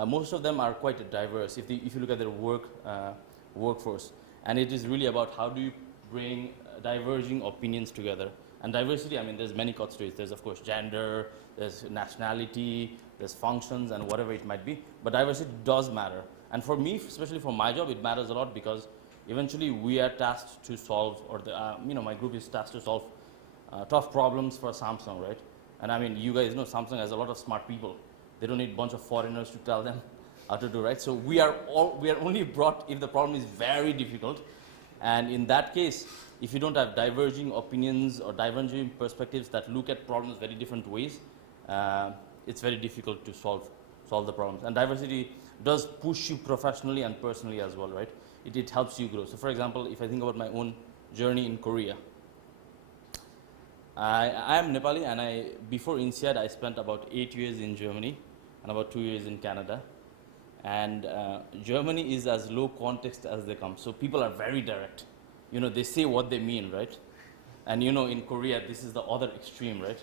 most of them are quite diverse. If you look at their workforce, and it is really about how do you bring diverging opinions together. And diversity, I mean, there's many cuts to it. There's, of course, gender, there's nationality, there's functions, and whatever it might be. But diversity does matter. And for me, especially for my job, it matters a lot because eventually we are tasked to solve, or my group is tasked to solve tough problems for Samsung, right? And I mean, you guys know Samsung has a lot of smart people. They don't need a bunch of foreigners to tell them how to do, right? So we are only brought if the problem is very difficult. And in that case, if you don't have diverging opinions or diverging perspectives that look at problems very different ways, it's very difficult to solve the problems. And diversity does push you professionally and personally as well, right? It helps you grow. So for example, if I think about my own journey in Korea, I am Nepali, and before INSEAD, I spent about 8 years in Germany and about 2 years in Canada. And Germany is as low context as they come. So people are very direct. You know, they say what they mean, right? And you know, in Korea, this is the other extreme, right?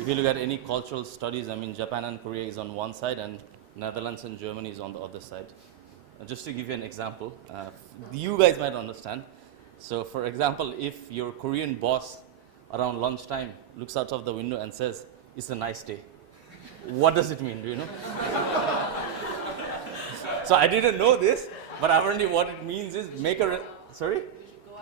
If you look at any cultural studies, I mean, Japan and Korea is on one side, and Netherlands and Germany is on the other side. Just to give you an example, you guys might understand. So for example, if your Korean boss around lunchtime looks out of the window and says, "It's a nice day," what does it mean, do you know? So I didn't know this, but apparently what it means is make a, sorry?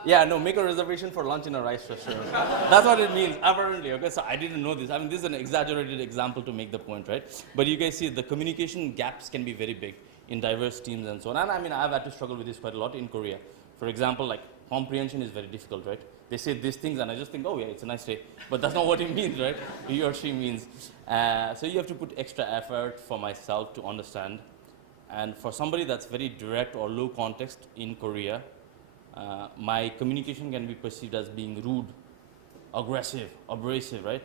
Yeah, no, make a reservation for lunch in a rice restaurant. That's what it means, apparently, okay? So I didn't know this. I mean, this is an exaggerated example to make the point, right? But you guys see the communication gaps can be very big in diverse teams and so on. And I mean, I've had to struggle with this quite a lot in Korea. For example, like comprehension is very difficult, right? They say these things and I just think, oh yeah, it's a nice day. But that's not what it means, right? He or she means. So you have to put extra effort for myself to understand. And for somebody that's very direct or low context in Korea, my communication can be perceived as being rude, aggressive, abrasive, right?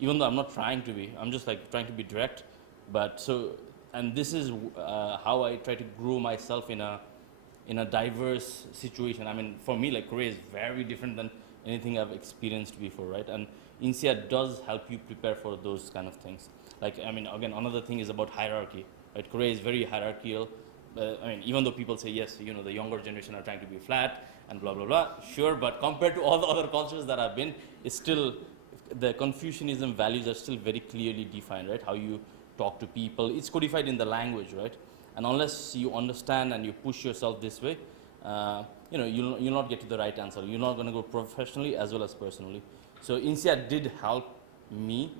Even though I'm not trying to be, I'm just like trying to be direct. But so, and this is how I try to grow myself in a diverse situation. I mean, for me, like Korea is very different than anything I've experienced before, right? And INSEAD does help you prepare for those kind of things. Like, I mean, again, another thing is about hierarchy, right? Korea is very hierarchical. I mean, even though people say, yes, you know, the younger generation are trying to be flat and blah, blah, blah, sure, but compared to all the other cultures that I've been, it's still, the Confucianism values are still very clearly defined, right? How you talk to people, it's codified in the language, right? And unless you understand and you push yourself this way, you know, you'll not get to the right answer. You're not going to go professionally as well as personally. So INSEAD did help me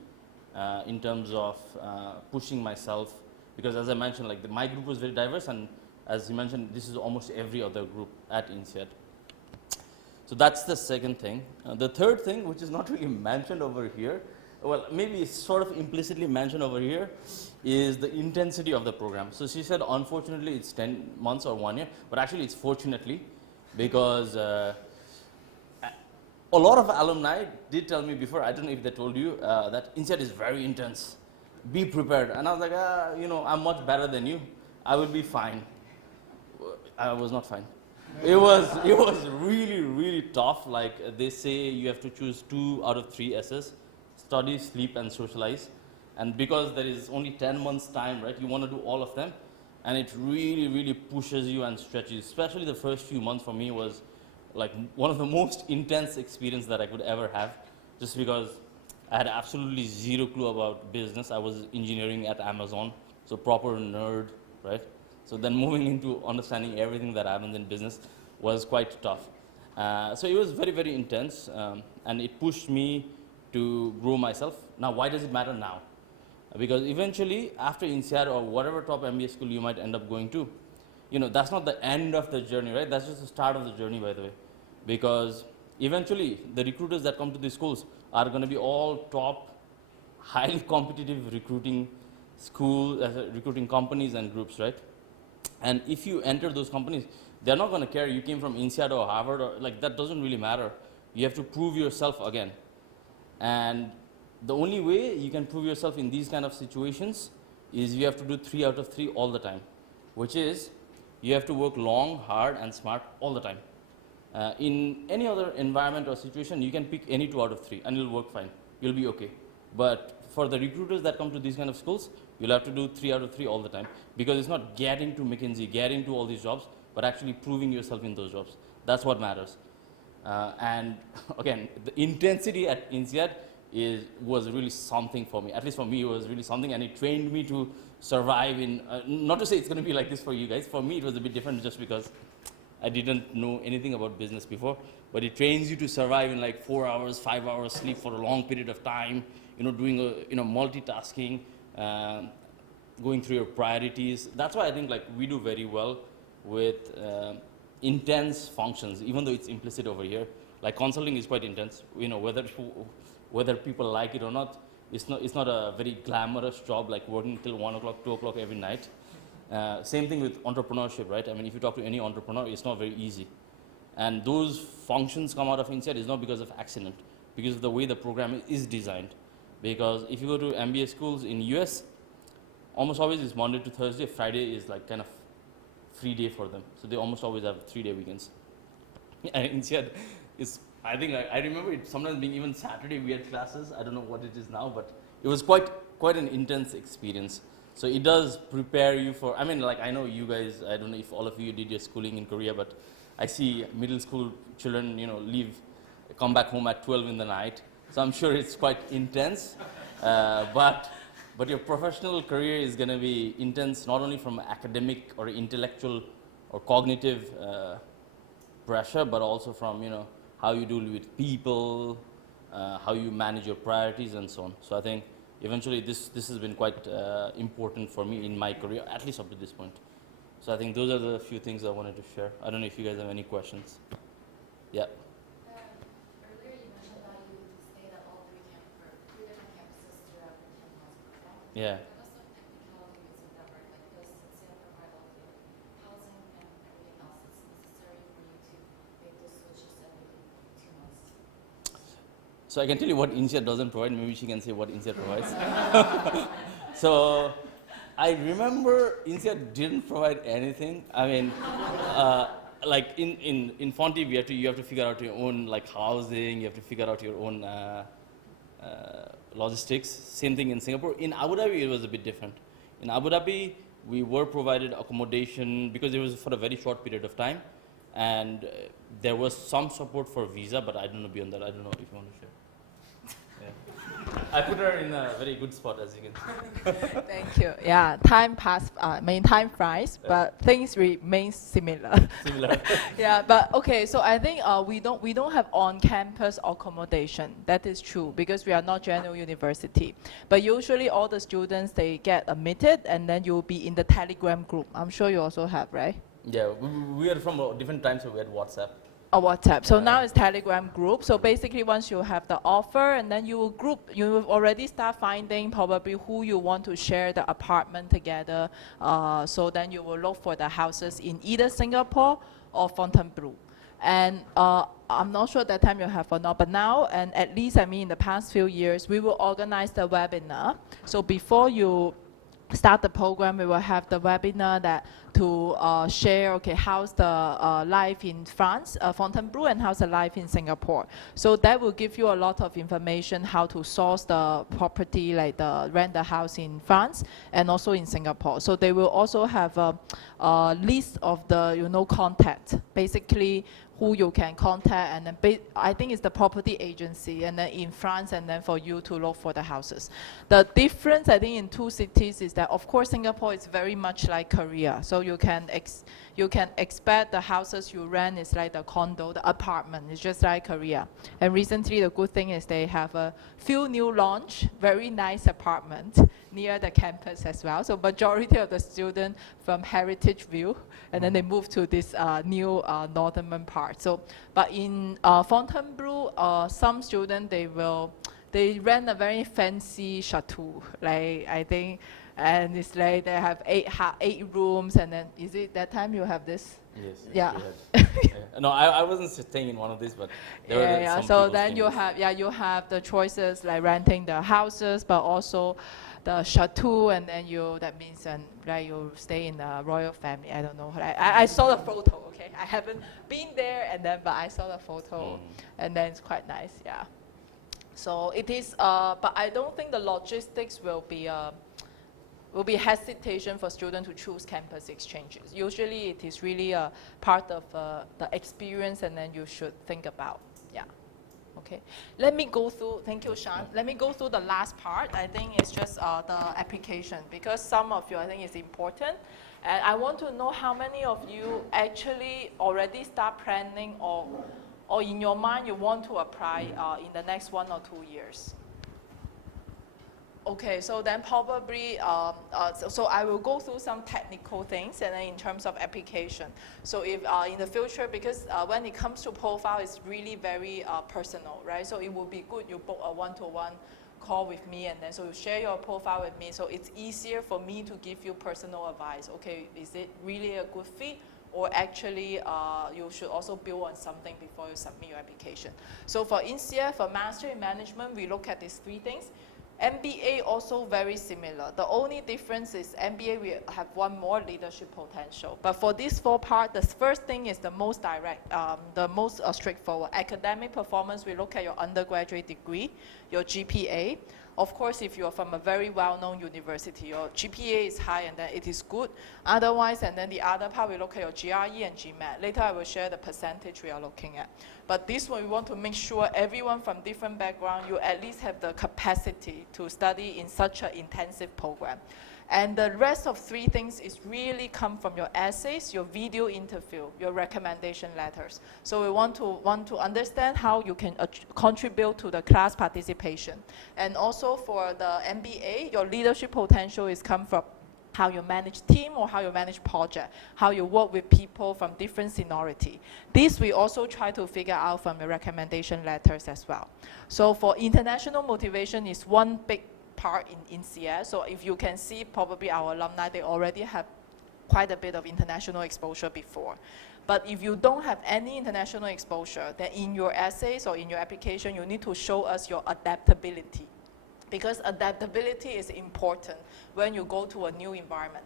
in terms of pushing myself, because as I mentioned, like my group was very diverse, and as you mentioned, this is almost every other group at INSEAD. So that's the second thing. The third thing, which is not really mentioned over here, well, maybe it's sort of implicitly mentioned over here, is the intensity of the program. So she said, unfortunately, it's 10 months or 1 year, but actually it's fortunately, because a lot of alumni did tell me before, I don't know if they told you, that INSEAD is very intense. Be prepared. And I was like, you know, I'm much better than you. I will be fine. I was not fine. It was really, really tough. Like they say you have to choose 2 out of 3 S's. Study, sleep, and socialize. And because there is only 10 months time, right, you want to do all of them. And it really, really pushes you and stretches. Especially the first few months for me was like one of the most intense experience that I could ever have. Just because I had absolutely zero clue about business. I was engineering at Amazon, so proper nerd, right? So then moving into understanding everything that happens in business was quite tough. So it was very, very intense, and it pushed me to grow myself. Now, why does it matter now? Because eventually, after INSEAD or whatever top MBA school you might end up going to, you know, that's not the end of the journey, right? That's just the start of the journey, by the way. Because eventually, the recruiters that come to these schools are going to be all top, highly competitive recruiting recruiting companies and groups, right? And if you enter those companies, they're not going to care you came from INSEAD or Harvard, or like that doesn't really matter. You have to prove yourself again. And the only way you can prove yourself in these kind of situations is you have to do 3 out of 3 all the time, which is you have to work long, hard, and smart all the time. In any other environment or situation, you can pick any 2 out of 3 and it'll work fine. You'll be okay. But for the recruiters that come to these kind of schools, you'll have to do 3 out of 3 all the time, because it's not getting to McKinsey, getting to all these jobs, but actually proving yourself in those jobs. That's what matters. And again, the intensity at INSEAD was really something for me. At least for me, it was really something, and it trained me to survive in, not to say it's going to be like this for you guys. For me, it was a bit different just because I didn't know anything about business before, but it trains you to survive in like 4 hours, 5 hours sleep for a long period of time, you know, doing, multitasking, going through your priorities. That's why I think like we do very well with intense functions, even though it's implicit over here. Like consulting is quite intense, you know, whether people like it or not. It's not a very glamorous job like working till 1 o'clock, 2 o'clock every night. Same thing with entrepreneurship, right? I mean, if you talk to any entrepreneur, it's not very easy. And those functions come out of INSEAD is not because of accident, because of the way the program is designed. Because if you go to MBA schools in US, almost always it's Monday to Thursday. Friday is like kind of free day for them. So they almost always have 3-day weekends. And INSEAD is, I think, I remember it sometimes being even Saturday we had classes. I don't know what it is now, but it was quite an intense experience. So it does prepare you for, I mean, like, I know you guys, I don't know if all of you did your schooling in Korea, but I see middle school children, you know, come back home at 12 in the night. So I'm sure it's quite intense, but your professional career is going to be intense, not only from academic or intellectual or cognitive pressure, but also from, you know, how you deal with people, how you manage your priorities and so on. So I think eventually this has been quite important for me in my career, at least up to this point. So I think those are the few things I wanted to share. I don't know if you guys have any questions. Yeah. Earlier you mentioned that you stayed at all three different campuses throughout your 10 months program. Yeah. What sort of technicalities in that work? Like, does INSEAD provide all the housing and everything else that's necessary for you to make those switches every 2 months? So I can tell you what INSEAD doesn't provide. Maybe she can say what INSEAD provides. So I remember INSEAD didn't provide anything. I mean, like in Fonty, you have to figure out your own like housing. You have to figure out your own logistics. Same thing in Singapore. In Abu Dhabi, it was a bit different. In Abu Dhabi, we were provided accommodation because it was for a very short period of time, and there was some support for visa, but I don't know beyond that. I don't know if you want to share. I put her in a very good spot, as you can see. Thank you. Yeah, time flies, but things remain similar. Similar. Yeah, but okay. So I think we don't have on-campus accommodation. That is true because we are not general university. But usually all the students they get admitted, and then you'll be in the Telegram group. I'm sure you also have, right? Yeah, we are from different times, so we had WhatsApp. A WhatsApp. So now it's Telegram group. So basically once you have the offer and then you will already start finding probably who you want to share the apartment together. So then you will look for the houses in either Singapore or Fontainebleau. And I'm not sure that time you have or not, but now, and at least I mean in the past few years, we will organize the webinar. So before you start the program, we will have the webinar that to share, okay, how's the life in France, Fontainebleau, and how's the life in Singapore. So that will give you a lot of information how to source the property, like rent the house in France and also in Singapore. So they will also have a list of the, contact, basically who you can contact, and then I think it's the property agency, and then in France, and then for you to look for the houses. The difference, I think, in two cities is that, of course, Singapore is very much like Korea. So you can expect the houses you rent is like the condo, the apartment. It's just like Korea. And recently, the good thing is they have a few new launch, very nice apartment near the campus as well. So majority of the students from Heritage View, and then they move to this new northern part. So, but in Fontainebleau, some students they rent a very fancy chateau, like I think, and it's like they have 8 rooms, and then is it that time you have this? Yes. Yeah. No, I wasn't staying in one of these, but there were some So people then you have the choices like renting the houses, but also the chateau, and then that means right, you stay in the royal family. I don't know. I saw the photo. Okay, I haven't been there, but I saw the photo, and then it's quite nice. Yeah. So it is, but I don't think the logistics will be hesitation for students to choose campus exchanges. Usually it is really a part of the experience, and then you should think about, yeah. Okay, let me go through, thank you, Sean. Let me go through the last part. I think it's just the application, because some of you, I think it's important. And I want to know how many of you actually already start planning or in your mind you want to apply in the next 1 or 2 years. Okay, so then probably, so I will go through some technical things, and then in terms of application. So if in the future, because when it comes to profile, it's really very personal, right? So it would be good you book a one-to-one call with me, and then so you share your profile with me, so it's easier for me to give you personal advice. Okay, is it really a good fit? Or actually, you should also build on something before you submit your application. So for INSEAD, for Master in Management, we look at these 3 things. MBA also very similar. The only difference is MBA we have one more leadership potential. But for these 4 parts, the first thing is the most direct, the most straightforward. Academic performance, we look at your undergraduate degree, your GPA. Of course, if you're from a very well-known university, your GPA is high and then it is good. Otherwise, and then the other part, we look at your GRE and GMAT. Later, I will share the percentage we are looking at. But this one, we want to make sure everyone from different background, you at least have the capacity to study in such an intensive program. And the rest of 3 things is really come from your essays, your video interview, your recommendation letters. So we want to understand how you can contribute to the class participation. And also for the MBA, your leadership potential is come from how you manage team or how you manage project, how you work with people from different seniority. This we also try to figure out from your recommendation letters as well. So for international motivation is one big part in INSEAD. So if you can see, probably our alumni, they already have quite a bit of international exposure before. But if you don't have any international exposure, then in your essays or in your application, you need to show us your adaptability. Because adaptability is important when you go to a new environment.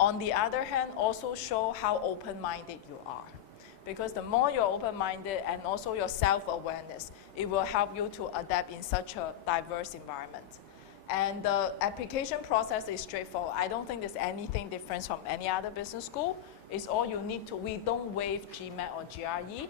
On the other hand, also show how open-minded you are. Because the more you're open-minded and also your self-awareness, it will help you to adapt in such a diverse environment. And the application process is straightforward. I don't think there's anything different from any other business school. It's all you need to, we don't waive GMAT or GRE.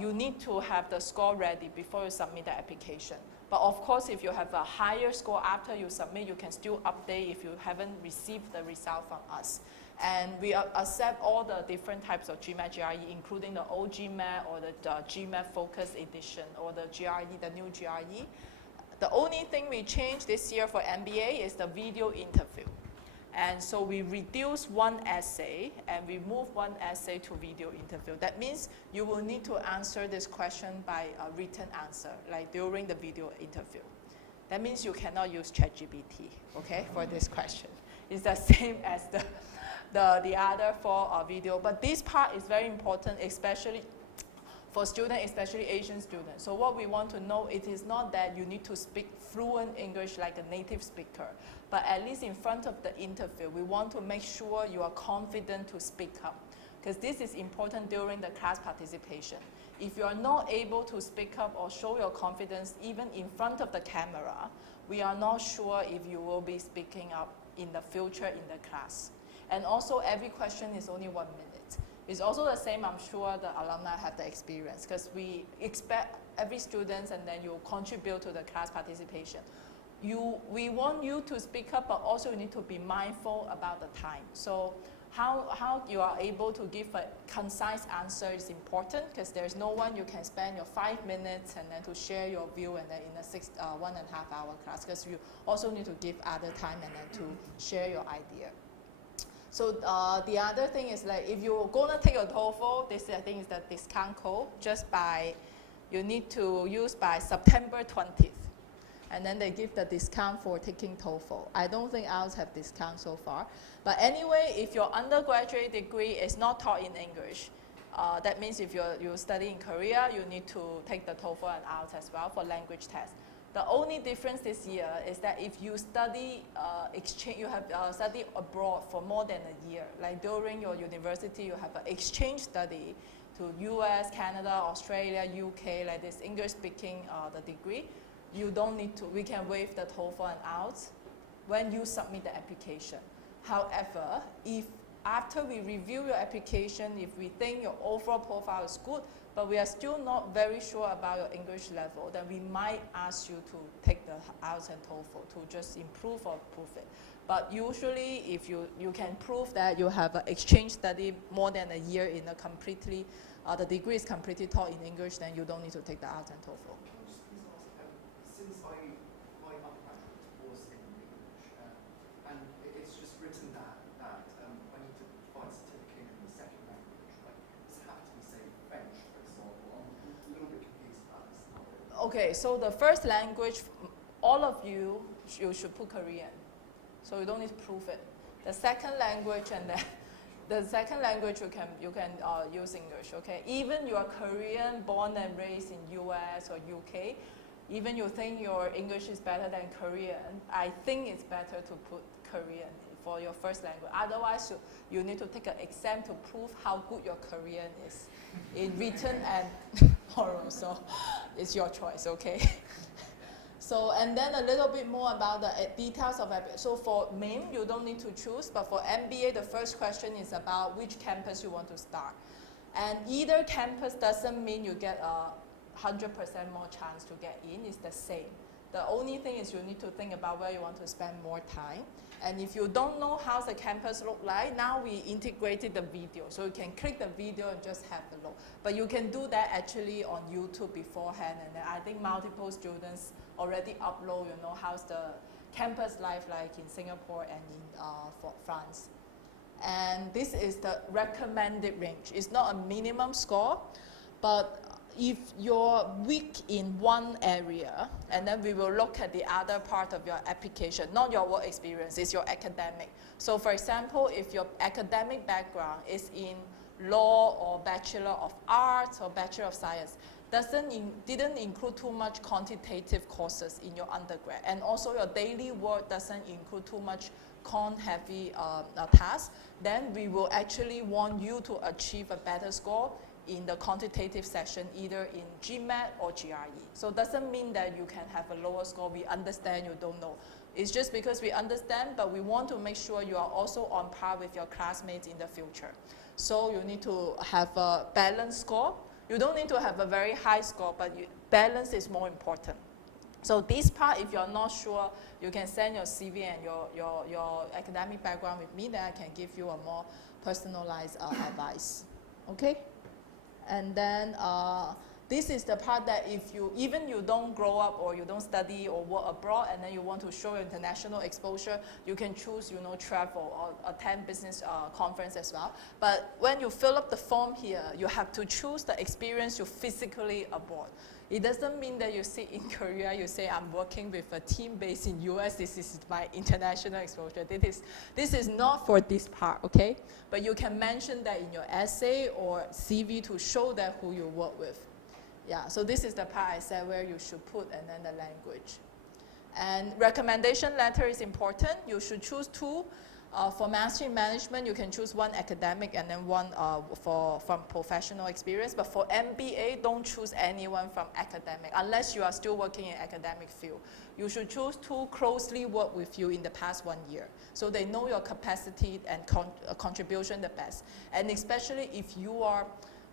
You need to have the score ready before you submit the application. But of course, if you have a higher score after you submit, you can still update if you haven't received the result from us. And we accept all the different types of GMAT, GRE, including the old GMAT or the GMAT Focus Edition or the GRE, the new GRE. The only thing we changed this year for MBA is the video interview. And so we reduce one essay and we move one essay to video interview. That means you will need to answer this question by a written answer, like during the video interview. That means you cannot use ChatGPT, okay, for this question. It's the same as the other 4 video. But this part is very important, especially for students, especially Asian students. So what we want to know, it is not that you need to speak fluent English like a native speaker, but at least in front of the interview, we want to make sure you are confident to speak up. Because this is important during the class participation. If you are not able to speak up or show your confidence even in front of the camera, we are not sure if you will be speaking up in the future in the class. And also every question is only 1 minute. It's also the same, I'm sure the alumni have the experience, because we expect every student and then you contribute to the class participation. We want you to speak up, but also you need to be mindful about the time. So how you are able to give a concise answer is important, because there's no one you can spend your 5 minutes and then to share your view and then in a 1.5 hour class, because you also need to give other time and then to share your idea. So the other thing is, like, if you're gonna take a TOEFL, this I think is the discount code. You need to use by September 20th, and then they give the discount for taking TOEFL. I don't think IELTS have discount so far, but anyway, if your undergraduate degree is not taught in English, that means if you study in Korea, you need to take the TOEFL and IELTS as well for language test. The only difference this year is that if you study exchange, you have studied abroad for more than a year. Like during your university, you have an exchange study to US, Canada, Australia, UK, like this English speaking the degree. You don't need to, we can waive the TOEFL and IELTS when you submit the application. However, if after we review your application, if we think your overall profile is good, but we are still not very sure about your English level, then we might ask you to take the IELTS and TOEFL to just improve or prove it. But usually, if you can prove that you have an exchange study more than a year in a completely, the degree is completely taught in English, then you don't need to take the IELTS and TOEFL. Since my undergraduate was in English, and it's just written that I need to find a certificate in the second language, like, does it have to be, say, French, for example? I'm a little bit confused about this. Okay, so the first language, all of you should put Korean, so you don't need to prove it. The second language and the second language you can use English. Okay, even you are Korean, born and raised in US or UK, Even you think your English is better than Korean, I think it's better to put Korean for your first language. Otherwise, you need to take an exam to prove how good your Korean is in written and oral. So it's your choice, okay? So, and then a little bit more about the details of it. So for MIM, you don't need to choose, but for MBA, the first question is about which campus you want to start. And either campus doesn't mean you get a 100% more chance to get in. It's the same. The only thing is you need to think about where you want to spend more time. And if you don't know how the campus look like, now we integrated the video. So you can click the video and just have a look. But you can do that actually on YouTube beforehand. And then I think multiple students already upload, how's the campus life like in Singapore and in France. And this is the recommended range. It's not a minimum score, but if you're weak in one area, and then we will look at the other part of your application, not your work experience, it's your academic. So for example, if your academic background is in law or Bachelor of Arts or Bachelor of Science, didn't include too much quantitative courses in your undergrad, and also your daily work doesn't include too much heavy tasks, then we will actually want you to achieve a better score in the quantitative section, either in GMAT or GRE. So it doesn't mean that you can have a lower score. We understand you don't know. It's just because we understand, but we want to make sure you are also on par with your classmates in the future. So you need to have a balanced score. You don't need to have a very high score, but balance is more important. So this part, if you're not sure, you can send your CV and your academic background with me, then I can give you a more personalized advice. Okay? And then this is the part that if even you don't grow up or you don't study or work abroad, and then you want to show international exposure, you can choose, travel or attend business conference as well. But when you fill up the form here, you have to choose the experience you physically abroad. It doesn't mean that you sit in Korea, you say, I'm working with a team based in US, this is my international exposure. This is not for this part, okay? But you can mention that in your essay or CV to show that who you work with. Yeah, so this is the part I said where you should put, and then the language. And recommendation letter is important. You should choose two. For Master in Management, you can choose one academic and then one from professional experience. But for MBA, don't choose anyone from academic unless you are still working in academic field. You should choose two closely work with you in the past 1 year, so they know your capacity and contribution the best. And especially if you are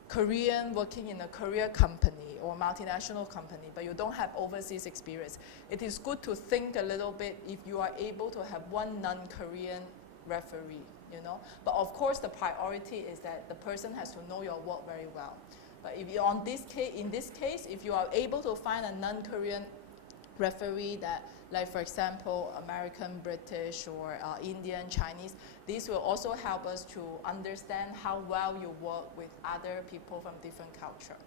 Korean working in a Korea company or multinational company, but you don't have overseas experience, it is good to think a little bit if you are able to have one non-Korean referee, But of course, the priority is that the person has to know your work very well. But if you're in this case, if you are able to find a non-Korean referee that, like for example, American, British, or Indian, Chinese, these will also help us to understand how well you work with other people from different culture,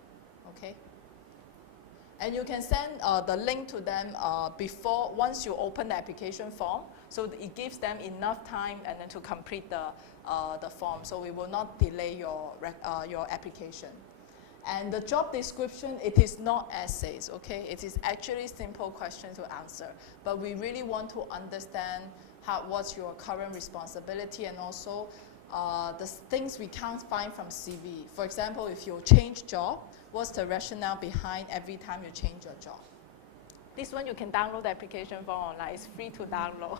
okay? And you can send the link to them once you open the application form, so it gives them enough time and then to complete the form, so we will not delay your application. And the job description, it is not essays, okay? It is actually simple questions to answer. But we really want to understand what's your current responsibility, and also the things we can't find from CV. For example, if you change job, what's the rationale behind every time you change your job? This one you can download the application form online. It's free to download.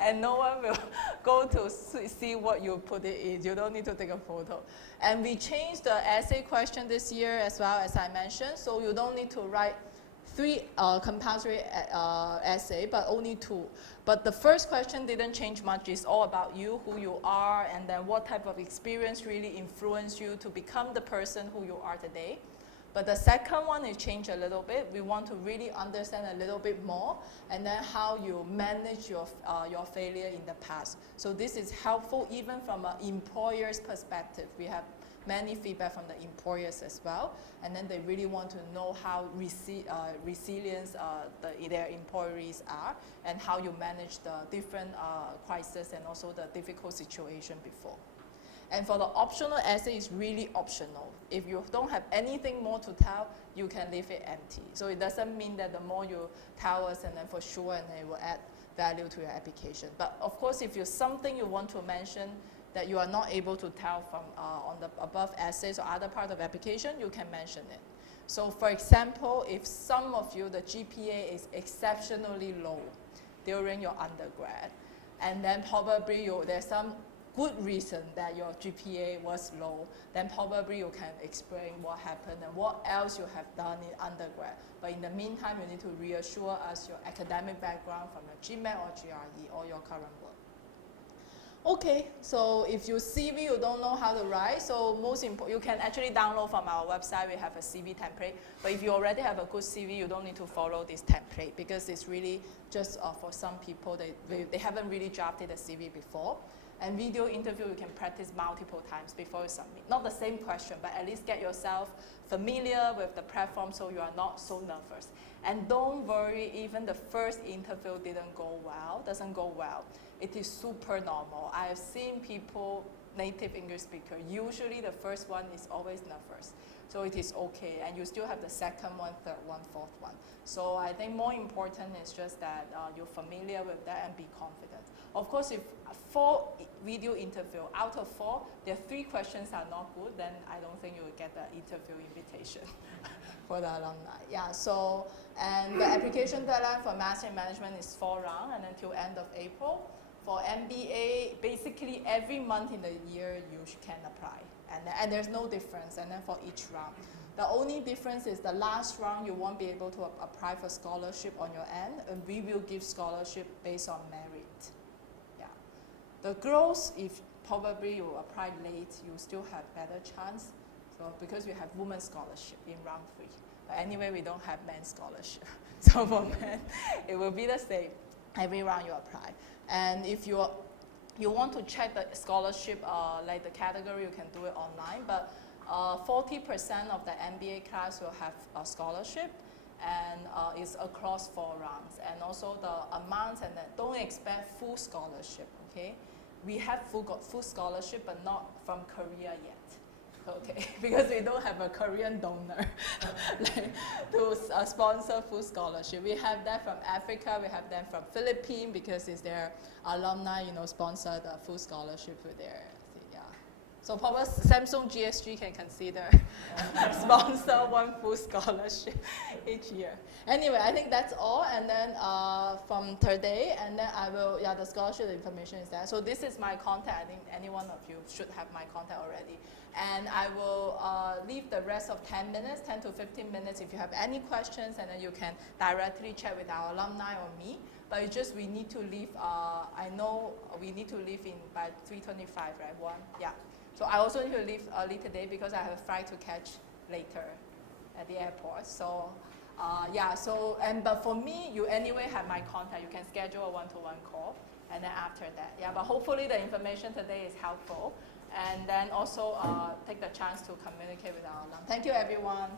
And no one will go to see what you put it in. You don't need to take a photo. And we changed the essay question this year as well, as I mentioned. So you don't need to write 3 compulsory essay, but only 2. But the first question didn't change much. It's all about you, who you are, and then what type of experience really influenced you to become the person who you are today. But the second one is changed a little bit. We want to really understand a little bit more, and then how you manage your failure in the past. So this is helpful even from an employer's perspective. We have many feedback from the employers as well, and then they really want to know how resilient their employees are, and how you manage the different crises and also the difficult situation before. And for the optional essay, it's really optional. If you don't have anything more to tell, you can leave it empty. So it doesn't mean that the more you tell us, and then for sure, and then it will add value to your application. But of course, if there's something you want to mention that you are not able to tell from on the above essays or other part of application, you can mention it. So for example, if some of you, the GPA is exceptionally low during your undergrad, and then probably there's some good reason that your GPA was low, then probably you can explain what happened and what else you have done in undergrad. But in the meantime, you need to reassure us your academic background from your GMAT or GRE or your current work. Okay, so if you CV, you don't know how to write, so most important, you can actually download from our website, we have a CV template. But if you already have a good CV, you don't need to follow this template because it's really just for some people, they haven't really drafted a CV before. And video interview, you can practice multiple times before you submit. Not the same question, but at least get yourself familiar with the platform so you are not so nervous. And don't worry, even the first interview doesn't go well. It is super normal. I have seen people, native English speaker, usually the first one is always nervous. So it is okay, and you still have the second one, third one, fourth one. So I think more important is just that you're familiar with that and be confident. Of course, if 4 video interview out of 4, there are 3 questions are not good, then I don't think you will get the interview invitation for the alumni. Yeah, so, and the application deadline for Master in Management is 4 rounds and until end of April. For MBA, basically every month in the year you can apply. And there's no difference, and then for each round. The only difference is the last round you won't be able to apply for scholarship on your end, and we will give scholarship based on merit. Yeah. The girls, if probably you apply late, you still have better chance. So because we have women's scholarship in round 3. But anyway, we don't have men's scholarship. So for men, it will be the same every round you apply. And if you want to check the scholarship, like the category, you can do it online. But 40% of the MBA class will have a scholarship, and it's across 4 rounds. And also the amounts, and don't expect full scholarship, okay? We have full scholarship, but not from Korea yet. Okay, because we don't have a Korean donor like, to sponsor full scholarship. We have that from Africa, we have them from Philippines because it's their alumni, sponsor the full scholarship with their, yeah. So probably Samsung GSG can consider sponsor 1 full scholarship each year. Anyway, I think that's all, and then from today, and then I will, the scholarship information is there. So this is my contact. I think any one of you should have my contact already. And I will leave the rest of 10 minutes, 10 to 15 minutes if you have any questions, and then you can directly chat with our alumni or me. But it's just we need to leave, I know we need to leave by 3:25, right? 1, yeah. So I also need to leave early today because I have a flight to catch later at the airport. So but for me, you anyway have my contact. You can schedule a one-to-one call, and then after that, but hopefully the information today is helpful. And then also take the chance to communicate with our alum. Thank you, everyone.